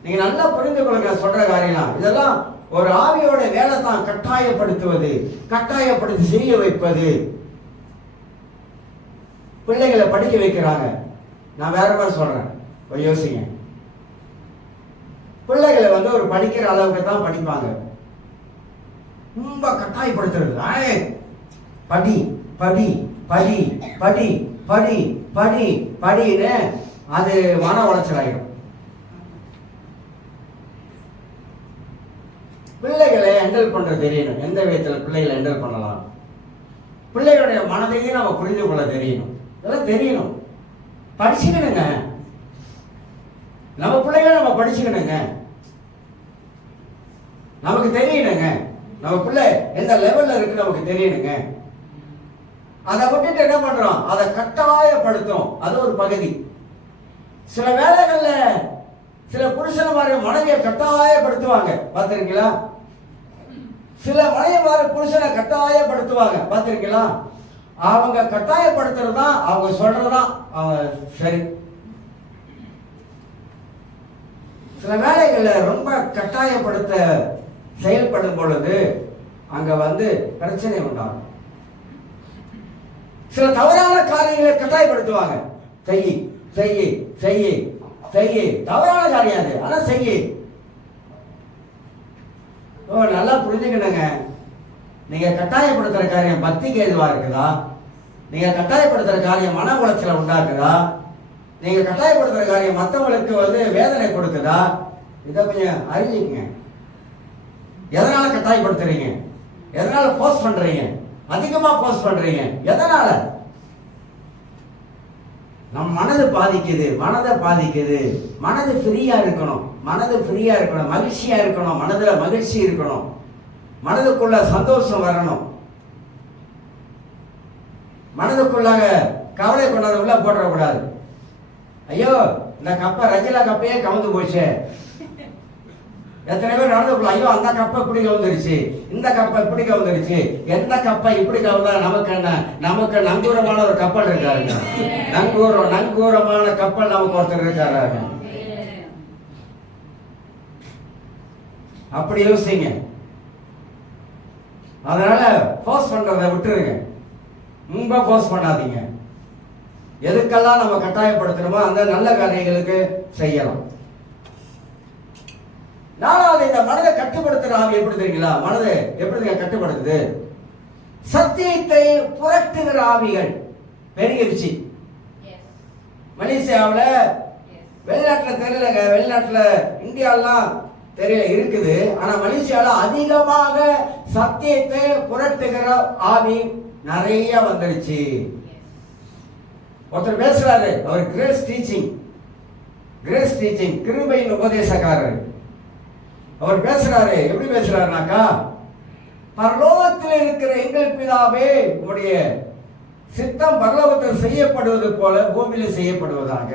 நீங்க நல்லா புரிந்து கொள்ளுங்க சொல்ற காரியம்லாம். இதெல்லாம் ஒரு ஆவியோட வேலை தான், கட்டாயப்படுத்துவது, கட்டாயப்படுத்தி செய்ய வைப்பது. பிள்ளைகளை படிக்க வைக்கிறாங்க, நான் வேற மாதிரி சொல்றேன், யோசிங்க. பிள்ளைகளை வந்து ஒரு படிக்கிற அளவுக்கு தான் படிப்பாங்க. ரொம்ப கட்டாயப்படுத்துறது, படி படி படி படி படி படி படின்னு அது மன உளைச்சலாயிடும். பிள்ளைகளை ஹேண்டில் பண்ற தெரியணும். எந்த விதத்தில் பிள்ளைகளை ஹேண்டில் பண்ணலாம், பிள்ளைகளுடைய மனதையும் நம்ம புரிந்து கொள்ள தெரியணும். இதெல்லாம் தெரியணும். படிச்சுக்கணுங்க, நம்ம பிள்ளைகளை நம்ம படிச்சுக்கணுங்க. நமக்கு தெரியணுங்க, நம்ம பிள்ளை எந்த லெவல்ல இருக்கு நமக்கு தெரியணுங்க. அதை விட்டுட்டு என்ன பண்றோம், அதை கட்டாயப்படுத்தும். அது ஒரு பகுதி. சில வேலைகள்ல சில புருஷன்மாரி மனைவியை கட்டாயப்படுத்துவாங்க, பார்த்திருக்கீங்களா? சில மனைவிமாரி புருஷனை கட்டாயப்படுத்துவாங்க, பார்த்திருக்கீங்களா? அவங்க கட்டாயப்படுத்துறதுதான், அவங்க சொல்றதுதான் அவங்க சரி. சில வேலைகள்ல ரொம்ப கட்டாயப்படுத்த செயல்படும் பொழுது அங்க வந்து பிரச்சனை உண்டாகும். சில தவறான காரியங்களை கட்டாயப்படுத்துவாங்க, செய்யி செய்யி செய்யி செய்யி. தவறான காரியம் அது, ஆனா செய்யி. நல்லா புரிஞ்சுக்கணுங்க. நீங்க கட்டாயப்படுத்துற காரியம் பக்திக்கு எதுவா இருக்குதா? நீங்க கட்டாயப்படுத்துற காரியம் மன உளைச்சலை உண்டாக்குதா? நீங்க கட்டாயப்படுத்துற காரியம் மற்றவங்களுக்கு வந்து வேதனை கொடுக்குதா? இதை கொஞ்சம் அறிஞ்சிக்கங்க. எதனால கட்டாயப்படுத்துறீங்க? எதனால போஸ்ட் பண்றீங்க? அதிகமா போஸ்ட் பண்றீங்க, எதனால? நம் மனது பாதிக்குது, மனதை பாதிக்குது. மனது ஃப்ரீயா இருக்கணும், மனது ஃப்ரீயா இருக்கணும், மகிழ்ச்சியா இருக்கணும், மனதுல மகிழ்ச்சி இருக்கணும், மனதுக்குள்ள சந்தோஷம் வரணும். மனதுக்குள்ளாக கவலை கொண்டாத உள்ள போடக்கூடாது. ஐயோ இந்த கப்பை ரஜிலா கப்பையே கவுந்து போச்சு, எத்தனை பேர் நடந்து ஐயோ அந்த கப்பை இப்படி கவுந்துருச்சு, இந்த கப்பை இப்படி கவுந்துருச்சு, எந்த கப்பை இப்படி கவுந்தா நமக்கு என்ன, நமக்கு நங்கூரமான ஒரு கப்பல் இருக்காருங்க. நங்கூரமான கப்பல் நமக்கு ஒருத்தர் இருக்காரு. அப்படி யோசிங்க. அதனால போஸ்ட் பண்றதை விட்டுருங்க, ரொம்ப போஸ்ட் பண்ணாதீங்க. எதுக்கெல்லாம் நம்ம கட்டாயப்படுத்தணுமோ அந்த நல்ல காரியங்களுக்கு செய்யலாம். நாலாவது, இந்த மனதை கட்டுப்படுத்துற ஆவி எப்படி தெரியுங்களா? மனதை எப்படி கட்டுப்படுத்துது? சத்தியத்தை புரட்டுகிற ஆவிகள் பெருகிருச்சு. மலேசியாவில், வெளிநாட்டில் தெரியலங்க, வெளிநாட்டில் இந்தியாலாம் தெரியல இருக்குது. ஆனா மலேசியாவில் அதிகமாக சத்தியத்தை புரட்டுகிற ஆவி நிறைய வந்துருச்சு. ஒருத்தர் பேசுறாரு, அவர் கிரேஸ் டீச்சிங் கிருபையின் உபதேசக்காரர். அவர் பேசுறாரு, எப்படி பேசுறாருனாக்கா, பரலோகத்தில் இருக்கிற எங்கள் பிதாவே உங்களுடைய சித்தம் பரலோகத்தில் செய்யப்படுவது போல பூமியில் செய்யப்படுவதாக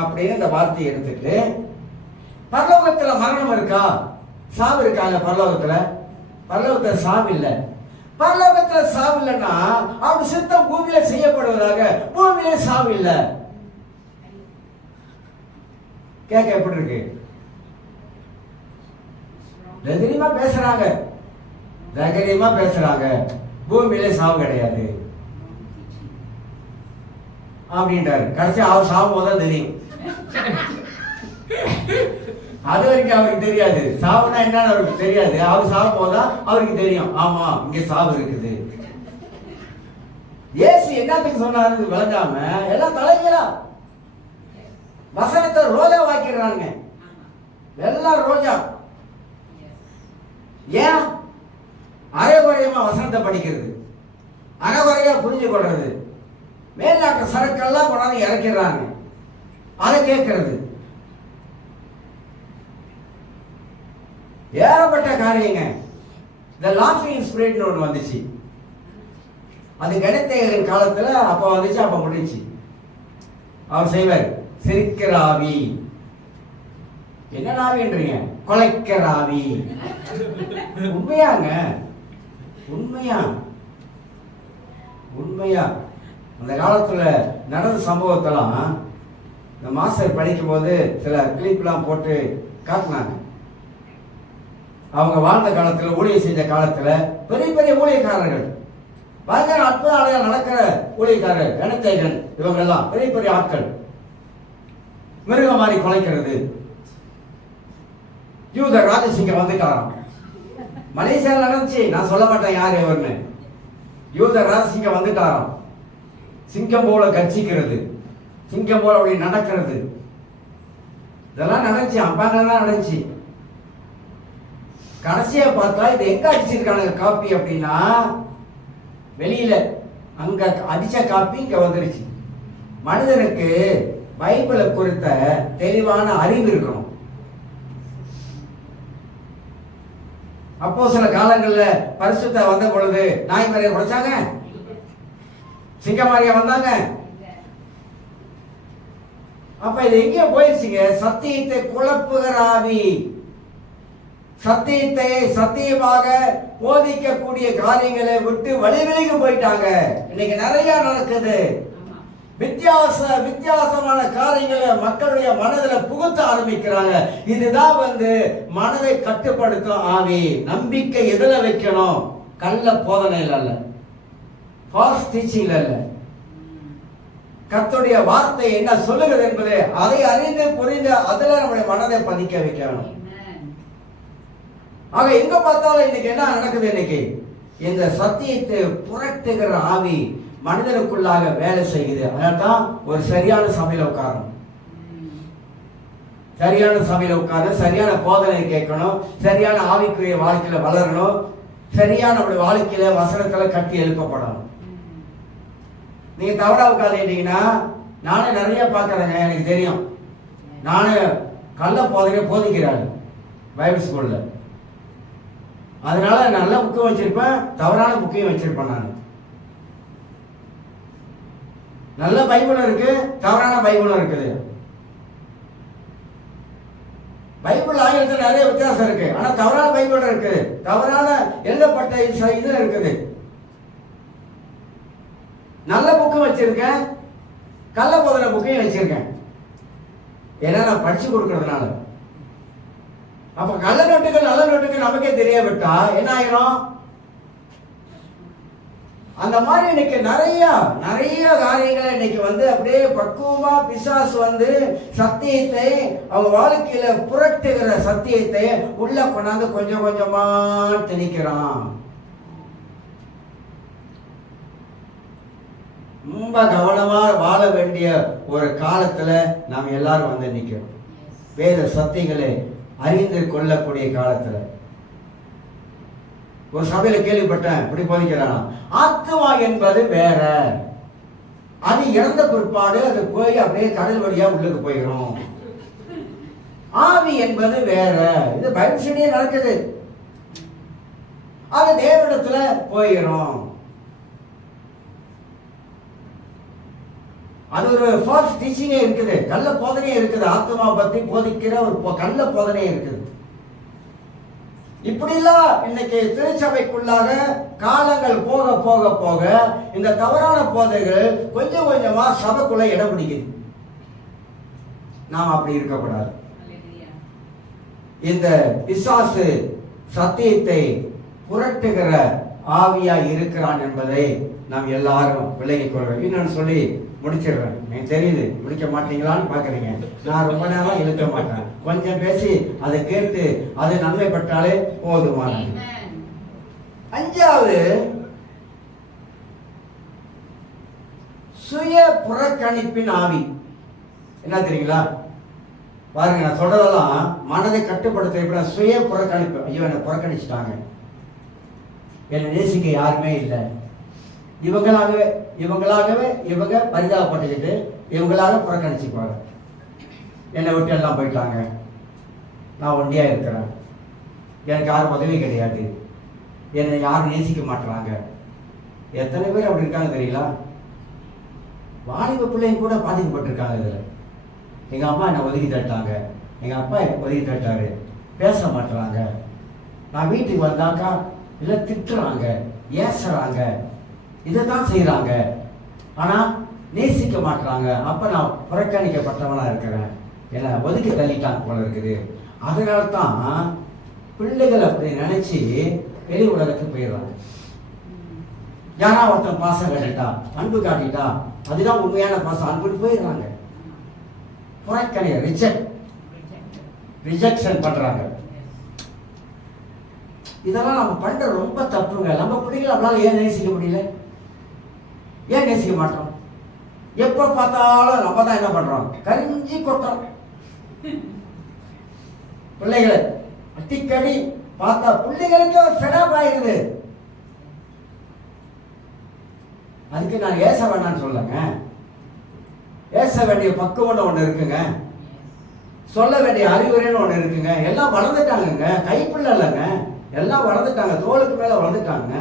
அப்படின்னு இந்த வார்த்தையை எடுத்துட்டு, பரலோகத்தில் மரணம் இருக்கா, சாவு இருக்காங்க? பரலோகத்தில் சாவு இல்லை. பரலோகத்தில் சாவு இல்லைன்னா அவர் சித்தம் பூமியில செய்யப்படுவதாக, பூமியிலே சாவு இல்லை. கேட்க எப்படி இருக்கு? தைரியமா பேசுறாங்க, பூமியிலே சாவு கிடையாது அப்படின்றாரு. கடைசி அவர் சாவும் போதுதான் தெரியும். அது வரைக்கும் அவருக்கு தெரியாது, சாவுனா என்னன்னு அவருக்கு தெரியாது. அவர் சாவும் போதுதான் அவருக்கு தெரியும், ஆமா இங்க சாவு இருக்குது. இயேசு என்னத்துக்கு சொன்னாரு விளங்காம எல்லாம் தலைகளா வசனத்தை ரோஜா வாக்கிறாங்க. எல்லாம் ரோஜா. ஏன்? அரைகுறையமா வசனத்தை படிக்கிறது, அரைகுறையா புரிஞ்சு கொள்றது, மேல்நாட்டு சரக்கெல்லாம் கொண்டாந்து இறக்கிறாங்க, அதை கேட்கறது, ஏகப்பட்ட காரியங்க. இந்த லாஃபிங் ஸ்பிரிட்னு ஒன்று வந்துச்சு. அது கணித்தைகளின் காலத்துல அப்ப வந்துச்சு, அப்ப முடிஞ்சு. அவர் செய்வார், சிரிக்கிற ஆவி. என்ன ஆவின்றீங்க? கொலைக்கிற ஆவி. உண்மையாங்க, உண்மையா அந்த காலத்துல நடந்த சம்பவத்தெல்லாம் இந்த மாஸ்டர் படிக்கும் போது சில கிளிப்லாம் போட்டு காட்டினாங்க. அவங்க வாழ்ந்த காலத்துல, ஊழியர் செஞ்ச காலத்துல பெரிய பெரிய ஊழியக்காரர்கள், பயங்கர அற்புத அடையாளம் நடக்கிற ஊழியக்காரர், கணத்தைகள், இவங்க எல்லாம் பெரிய பெரிய ஆட்கள். மிருகம் மாதிரி குலைக்கிறது. யூத ராஜசிங்கம் வந்துட்டாராம். மலேசியாவில் நடந்துச்சு, நான் சொல்ல மாட்டேன் யார் எவர்னு. யூத ராஜசிங்கம் வந்துட்டாராம். சிங்கம் போல கர்ச்சிக்கிறது, சிங்கம் போல அப்படி நடக்கிறது, இதெல்லாம் நடந்துச்சு. அப்பாங்கலாம் நடந்துச்சு. கடைசியா பார்த்தா இது எங்க அடிச்சிருக்காங்க காப்பி அப்படின்னா, வெளியில அங்க அடிச்ச காப்பி இங்க வந்துருச்சு. மனிதனுக்கு பைபிளை குறித்த தெளிவான அறிவு இருக்கணும். அப்போ சில காலங்கள்ல பரிசுத்த வந்த பொழுது நாய் மாதிரியா குறைச்சாங்க, சிங்கமாரியா வந்தாங்க. அப்ப இது எங்க போயிடுச்சுங்க? சத்தியத்தை குழப்புகிற ஆவி, சத்தியத்தை சத்தியமாக போதிக்கக்கூடிய காரியங்களை விட்டு வழிவிலகி போயிட்டாங்க. இன்னைக்கு நிறைய நடக்குது. வித்தியாசமான காரியங்களை மக்களுடைய மனதில் புகுத்த ஆரம்பிக்கிறாங்க. இதுதான் மனதை கட்டுப்படுத்தும் ஆவி. நம்பிக்கை எதுல வைக்கணும்? கள்ள போதனையில் அல்ல, ஃபால்ஸ் டீச்சிங்ல அல்ல. கர்த்தருடைய வார்த்தை என்ன சொல்லுகிறது என்பதை அதை அறிந்து புரிந்து அதுல நம்முடைய மனதை பதிக்க வைக்கணும். ஆக எங்க பார்த்தாலும் இன்னைக்கு என்ன நடக்குது? இன்னைக்கு இந்த சத்தியத்தை புரட்டுகிற ஆவி மனிதனுக்குள்ளாக வேலை செய்யுது. அதான் ஒரு சரியான சபையில உட்காரணும், சரியான போதனை கேட்கணும், சரியான ஆவிக்குரிய வாழ்க்கையில வளரணும், சரியான வாழ்க்கையில வசனத்துல கட்டி எழுப்பப்படணும். நீங்க தவறா உட்காந்துட்டீங்கன்னா, நானே நிறைய பார்க்கறேங்க, எனக்கு தெரியும். நானே கள்ள போதனையை போதிக்கிறாங்க பைபிள் ஸ்கூல்ல. அதனால நல்ல புக்கும் வச்சிருப்பேன், தவறான புக்கையும் வச்சிருப்பேன். நான் நல்ல பைபிளும் இருக்கு, தவறான பைபிளும் இருக்குது. பைபிள் ஆங்கிலத்தில் நிறைய வித்தியாசம் இருக்கு. ஆனா தவறான பைபிள் இருக்கு, தவறான எழுதப்பட்ட இது இருக்குது. நல்ல புக்கும் வச்சிருக்கேன், கள்ள போதனை புக்கையும் வச்சிருக்கேன். ஏன்னா நான் படிச்சு கொடுக்கறதுனால. அப்ப கள்ள நோட்டுகள் நல்ல நோட்டுகள் நமக்கே தெரிய விட்டா என்ன ஆயிரும்? அந்த மாதிரி இன்னைக்கு நிறைய காரியங்களை இன்னைக்கு அப்படியே பக்குவமா பிசாசு சத்தியத்தை அவங்க வாழ்க்கையில புரட்டுகிற சத்தியத்தை உள்ள கொண்டாந்து கொஞ்சம் கொஞ்சமா திணிக்கிறான். ரொம்ப கவனமா வாழ வேண்டிய ஒரு காலத்துல நாம் எல்லாரும் நிக்கிறோம். வேத சத்தியங்களை அறிந்து கொள்ளக்கூடிய காலத்துல ஒரு சபையில கேள்விப்பட்டேன், இப்படி போதிக்கிறான், ஆத்மா என்பது வேற, அது இறந்த பிற்பாடு அது போய் அப்படியே கடல் வழியா உள்ளுக்கு போயிடும். ஆவி என்பது வேற, இது பைபிள் ஸ்டடியே நடக்குது, அது தேவனிடத்துல போயிடும். அது ஒரு ஃபால்ஸ் டீச்சிங்கே இருக்குது, கள்ள போதனையே இருக்குது. ஆத்மா பத்தி போதிக்கிற ஒரு கள்ள போதனையே இருக்குது. இப்படிலாம் இன்னைக்கு திருச்சபைக்குள்ளாக காலங்கள் போக போக போக இந்த தவறான போதைகள் கொஞ்சம் கொஞ்சமா சபைக்குள்ள இடம் பிடிக்குது. நாம் அப்படி இருக்கக்கூடாது. இந்த பிசாசு சத்தியத்தை புரட்டுகிற ஆவியா இருக்கிறான் என்பதை நாம் எல்லாரும் விலகிக் கொள்வோம். இன்னொன்னு சொல்லி முடிச்சிடுறேன். எனக்கு தெரியுது முடிக்க மாட்டீங்களான்னு பாக்குறீங்க. நான் ரொம்ப நேரம் இழுக்க மாட்டேன், கொஞ்சம் பேசி அதை கேட்டு அது நன்மை பட்டாலே போதுமானது. அஞ்சாவது, சுய புறக்கணிப்பின் ஆவி. என்ன தெரியுங்களா? பாருங்க, நான் சொல்றதெல்லாம் மனதை கட்டுப்படுத்த சுய புறக்கணிப்பு. ஐயோ, என்னை புறக்கணிச்சுட்டாங்க, என்னை நேசிக்க யாருமே இல்லை, இவங்களாகவே இவங்க பரிதாபப்பட்டுக்கிட்டு இவங்களாக புறக்கணிச்சுக்குவாங்க. என்னை விட்டு எல்லாம் போயிட்டாங்க, நான் ஒண்டியா இருக்கிறேன், எனக்கு யாரும் உதவி கிடையாது, என்னை யாரும் நேசிக்க மாட்டுறாங்க. எத்தனை பேர் அப்படி இருக்காங்க தெரியல? வாலிப பிள்ளைங்க கூட பாதிக்கப்பட்டிருக்காங்க இதுல. எங்க அம்மா என்னை ஒதுக்கி தட்டாங்க, எங்க அப்பா ஒதுக்கி தட்டாரு, பேச மாட்டுறாங்க, நான் வீட்டுக்கு வந்தாக்கா இல்லை திட்டுறாங்க, ஏசுறாங்க, இதைத்தான் செய்யறாங்க, ஆனா நேசிக்க மாட்டுறாங்க. அப்ப நான் புறக்கணிக்கப்பட்டவனா இருக்கிறேன், என்னை ஒதுக்கி தள்ளிட்டாங்க போல இருக்குது. அதனால தான் பிள்ளைகள் அப்படி நினைச்சு வெளி உலகத்துக்கு போயிடுறாங்க. யாரா ஒருத்தன் பாசம் காட்டிட்டா, அன்பு காட்டிட்டா, அதுதான் உண்மையான பாசம், அன்புன்னு போயிடுறாங்க. புறக்கணிய ரிஜெக்ஷன் பண்றாங்க. இதெல்லாம் நம்ம பண்ற ரொம்ப தப்புங்க. நம்ம பிள்ளைகளை நம்மளால ஏன் நேசிக்க முடியல? ஏன் நேசிக்க மாட்டோம்? எப்ப பார்த்தாலும் நம்ம தான் என்ன பண்றோம்? கரிஞ்சி கொட்டுறோம். பிள்ளைகளை அடிக்கடி பார்த்தா பிள்ளைகளுக்கு ஃபெடப் ஆயிருது. அதுக்கு நான் ஏச வேண்டாம்னு சொல்லுங்க. ஏச வேண்டிய பக்குவம்னு ஒண்ணு இருக்குங்க, சொல்ல வேண்டிய அறிவுரைன்னு ஒண்ணு இருக்குங்க. எல்லாம் வளர்ந்துட்டாங்க, கைப்பிள்ளை இல்லைங்க, எல்லாம் வளர்ந்துட்டாங்க, தோளுக்கு மேல வளர்ந்துட்டாங்க.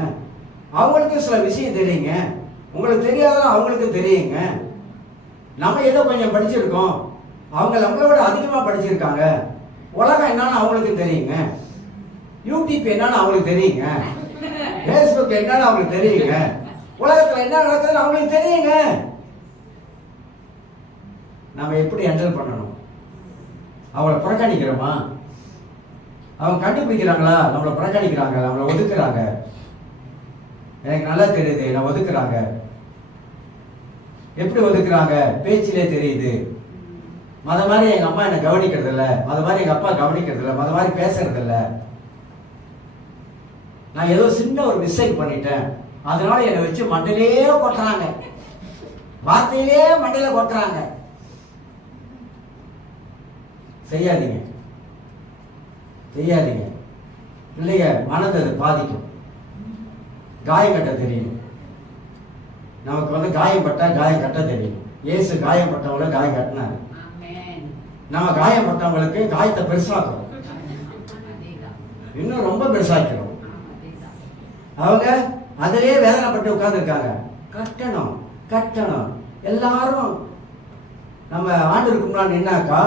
அவங்களுக்கு சில விஷயம் தெரியுங்க, உங்களுக்கு தெரியாதான் அவங்களுக்கு தெரியுங்க. நம்ம ஏதோ கொஞ்சம் படிச்சிருக்கோம், அவங்க நம்மளை விட அதிகமா படிச்சிருக்காங்க. உலகம் என்னன்னு அவங்களுக்கு தெரியுங்க, யூடியூப் என்னன்னு அவங்களுக்கு தெரியுங்க, பேஸ்புக் என்னன்னு அவங்களுக்கு தெரியுங்க, உலகத்துல என்ன நடக்குதுன்னு அவங்களுக்கு தெரியுங்க. நம்ம எப்படி ஹேண்டில் பண்ணணும்? அவங்கள புறக்கணிக்கிறோமா? அவங்க கண்டுபிடிக்கிறாங்களா நம்மளை புறக்கணிக்கிறாங்க, நம்மளை ஒதுக்குறாங்க? எனக்கு நல்லா தெரியுது, என்ன ஒதுக்குறாங்க. எப்படி ஒதுக்குறாங்க? பேச்சிலே தெரியுது. மத மாதிரி எங்க அம்மா என்னை கவனிக்கிறது இல்லை, மத மாதிரி எங்க அப்பா கவனிக்கிறது இல்லை, மத மாதிரி பேசுறது இல்லை. நான் ஏதோ சின்ன ஒரு மிஸ்டேக் பண்ணிட்டேன், அதனால என்னை வச்சு மண்டையிலே கொட்டுறாங்க, வார்த்தையிலே மண்டையில கொட்டுறாங்க. செய்யாதீங்க, செய்யாதீங்க. பிள்ளைய மனதை பாதிக்கும். காயம் கட்ட தெரியும். நமக்கு காயம் பட்டா காயம் கட்ட தெரியும். இயேசு காயம் பட்டவங்கள காயம் கட்டினாரு. நம்ம காயம் பட்டவங்களுக்கு காயத்தை பெருசாக்குறோம், இன்னும் ரொம்ப பெருசாக்கிறோம். அவங்க அதிலே வேதனைப்பட்டு உட்கார்ந்து இருக்காங்க. கட்டணும் கட்டணும். எல்லாரும் நம்ம ஆண்டு முன்னாடி நின்னாக்கா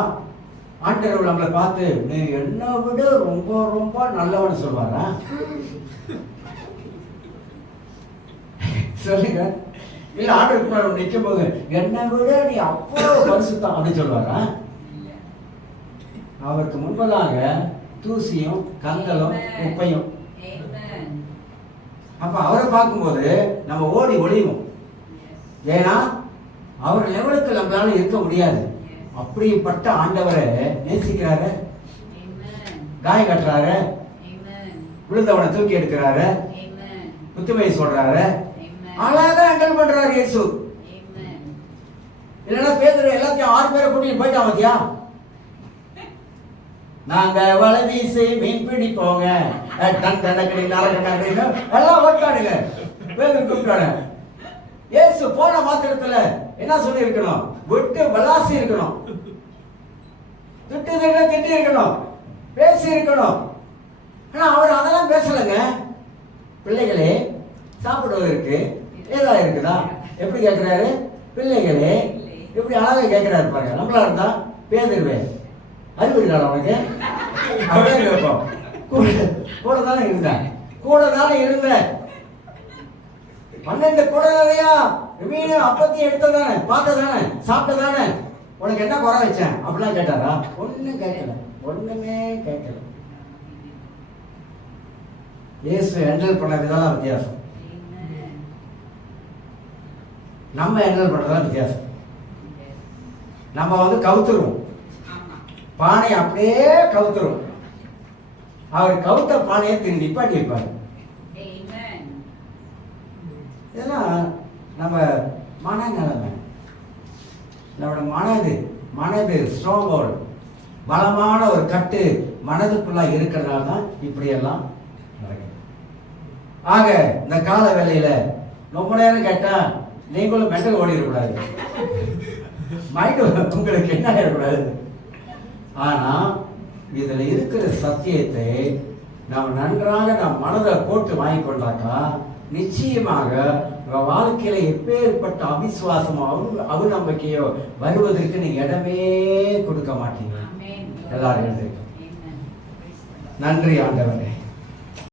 ஆண்டவர் நம்மளை பார்த்து நீ என்னை விட ரொம்ப ரொம்ப நல்லவன்னு சொல்வாரா? சொல்லுங்க. இல்ல ஆண்டவர் நிற்கும் போது என்னை விட நீ அவ்வளவு பரிசுத்தம் அப்படின்னு சொல்வாரா? அவருக்கு முன்பதாக தூசியும் கந்தலும் குப்பையும். அப்ப அவரை பார்க்கும்போது நம்ம ஓடி ஒளிவோம். ஏன்னா அவர் லெவலுக்கு நம்மளால இருக்க முடியாது. அப்படிப்பட்ட ஆண்டவரை நேசிக்கிறாரு, காய கட்டுறாரு, விழுந்தவனை தூக்கி எடுக்கிறாரு, புத்துமை சொல்றாரு, அழகா ஹேண்டில் பண்றாரு இயேசு. இல்லைன்னா பேதுரு எல்லாத்தையும் 6 பேரை கூட்டிட்டு போயிட்டான் பாத்தியா? நாங்க வலை வீசி மீன் பிடிப்போங்க எல்லாம் ஓட்டாடுங்க. பேதுரு கூப்பிட்டாரு. இயேசு போன மாத்திரத்துல என்ன சொல்லி இருக்கணும்? விட்டு விளாசி இருக்கணும், திட்டி இருக்கணும், பேசி இருக்கணும். ஆனா அவர் அதெல்லாம் பேசலைங்க. பிள்ளைகளே சாப்பிடுவதற்கு ஏதாவது இருக்குதா? எப்படி கேட்கிறாரு? பிள்ளைகளே எப்படி அழகா கேட்கிறாரு பாருங்க. நம்மளா இருந்தா பேதுருவே அறிவு இருக்காது அவனுக்கு அப்படியே கேட்போம். கூட தானே இருந்தேன், 12 கூட நிறையா மீன் அப்பத்தையும் எடுத்ததானே, பார்த்ததானே, சாப்பிட்டதானே, உனக்கு என்ன குறை வச்சேன் அப்படிலாம் கேட்டாரா? ஒண்ணும் கேட்கல, ஒண்ணுமே கேட்கல. இயேசு ஹேண்டில் பண்ண விதம் வித்தியாசம், நம்ம ஹேண்டில் பண்றதுதான் வித்தியாசம். நம்ம கவுத்துருவோம், பானை அப்படியே கவுத்துரும். அவர் கவுத்த பானையை திரும்பி நிப்பாட்டி வைப்பாரு. இதெல்லாம் நம்ம மனநிலைமை, நம்மளோட மனது ஸ்ட்ராங், பலமான ஒரு கட்டு மனதுக்குள்ள இருக்கிறதுனால தான் இப்படியெல்லாம் நடக்குது. ஆக இந்த கால வேளையில ரொம்ப நேரம் கேட்டா நீங்களும் மெண்டல் ஓடிடக்கூடாது, மைண்ட் உங்களுக்கு என்ன ஆயிடக்கூடாது. ஆனா இதுல இருக்கிற சத்தியத்தை நாம் நன்றாக நம் மனதை போட்டு வாங்கி கொண்டாக்கா நிச்சயமாக வாழ்க்கையில எப்பேற்பட்ட அவிசுவாசமோ அவநம்பிக்கையோ வருவதற்கு நீங்க இடமே கொடுக்க மாட்டீங்க. எல்லாரும் எழுந்திருக்கும். நன்றி ஆண்டவரே.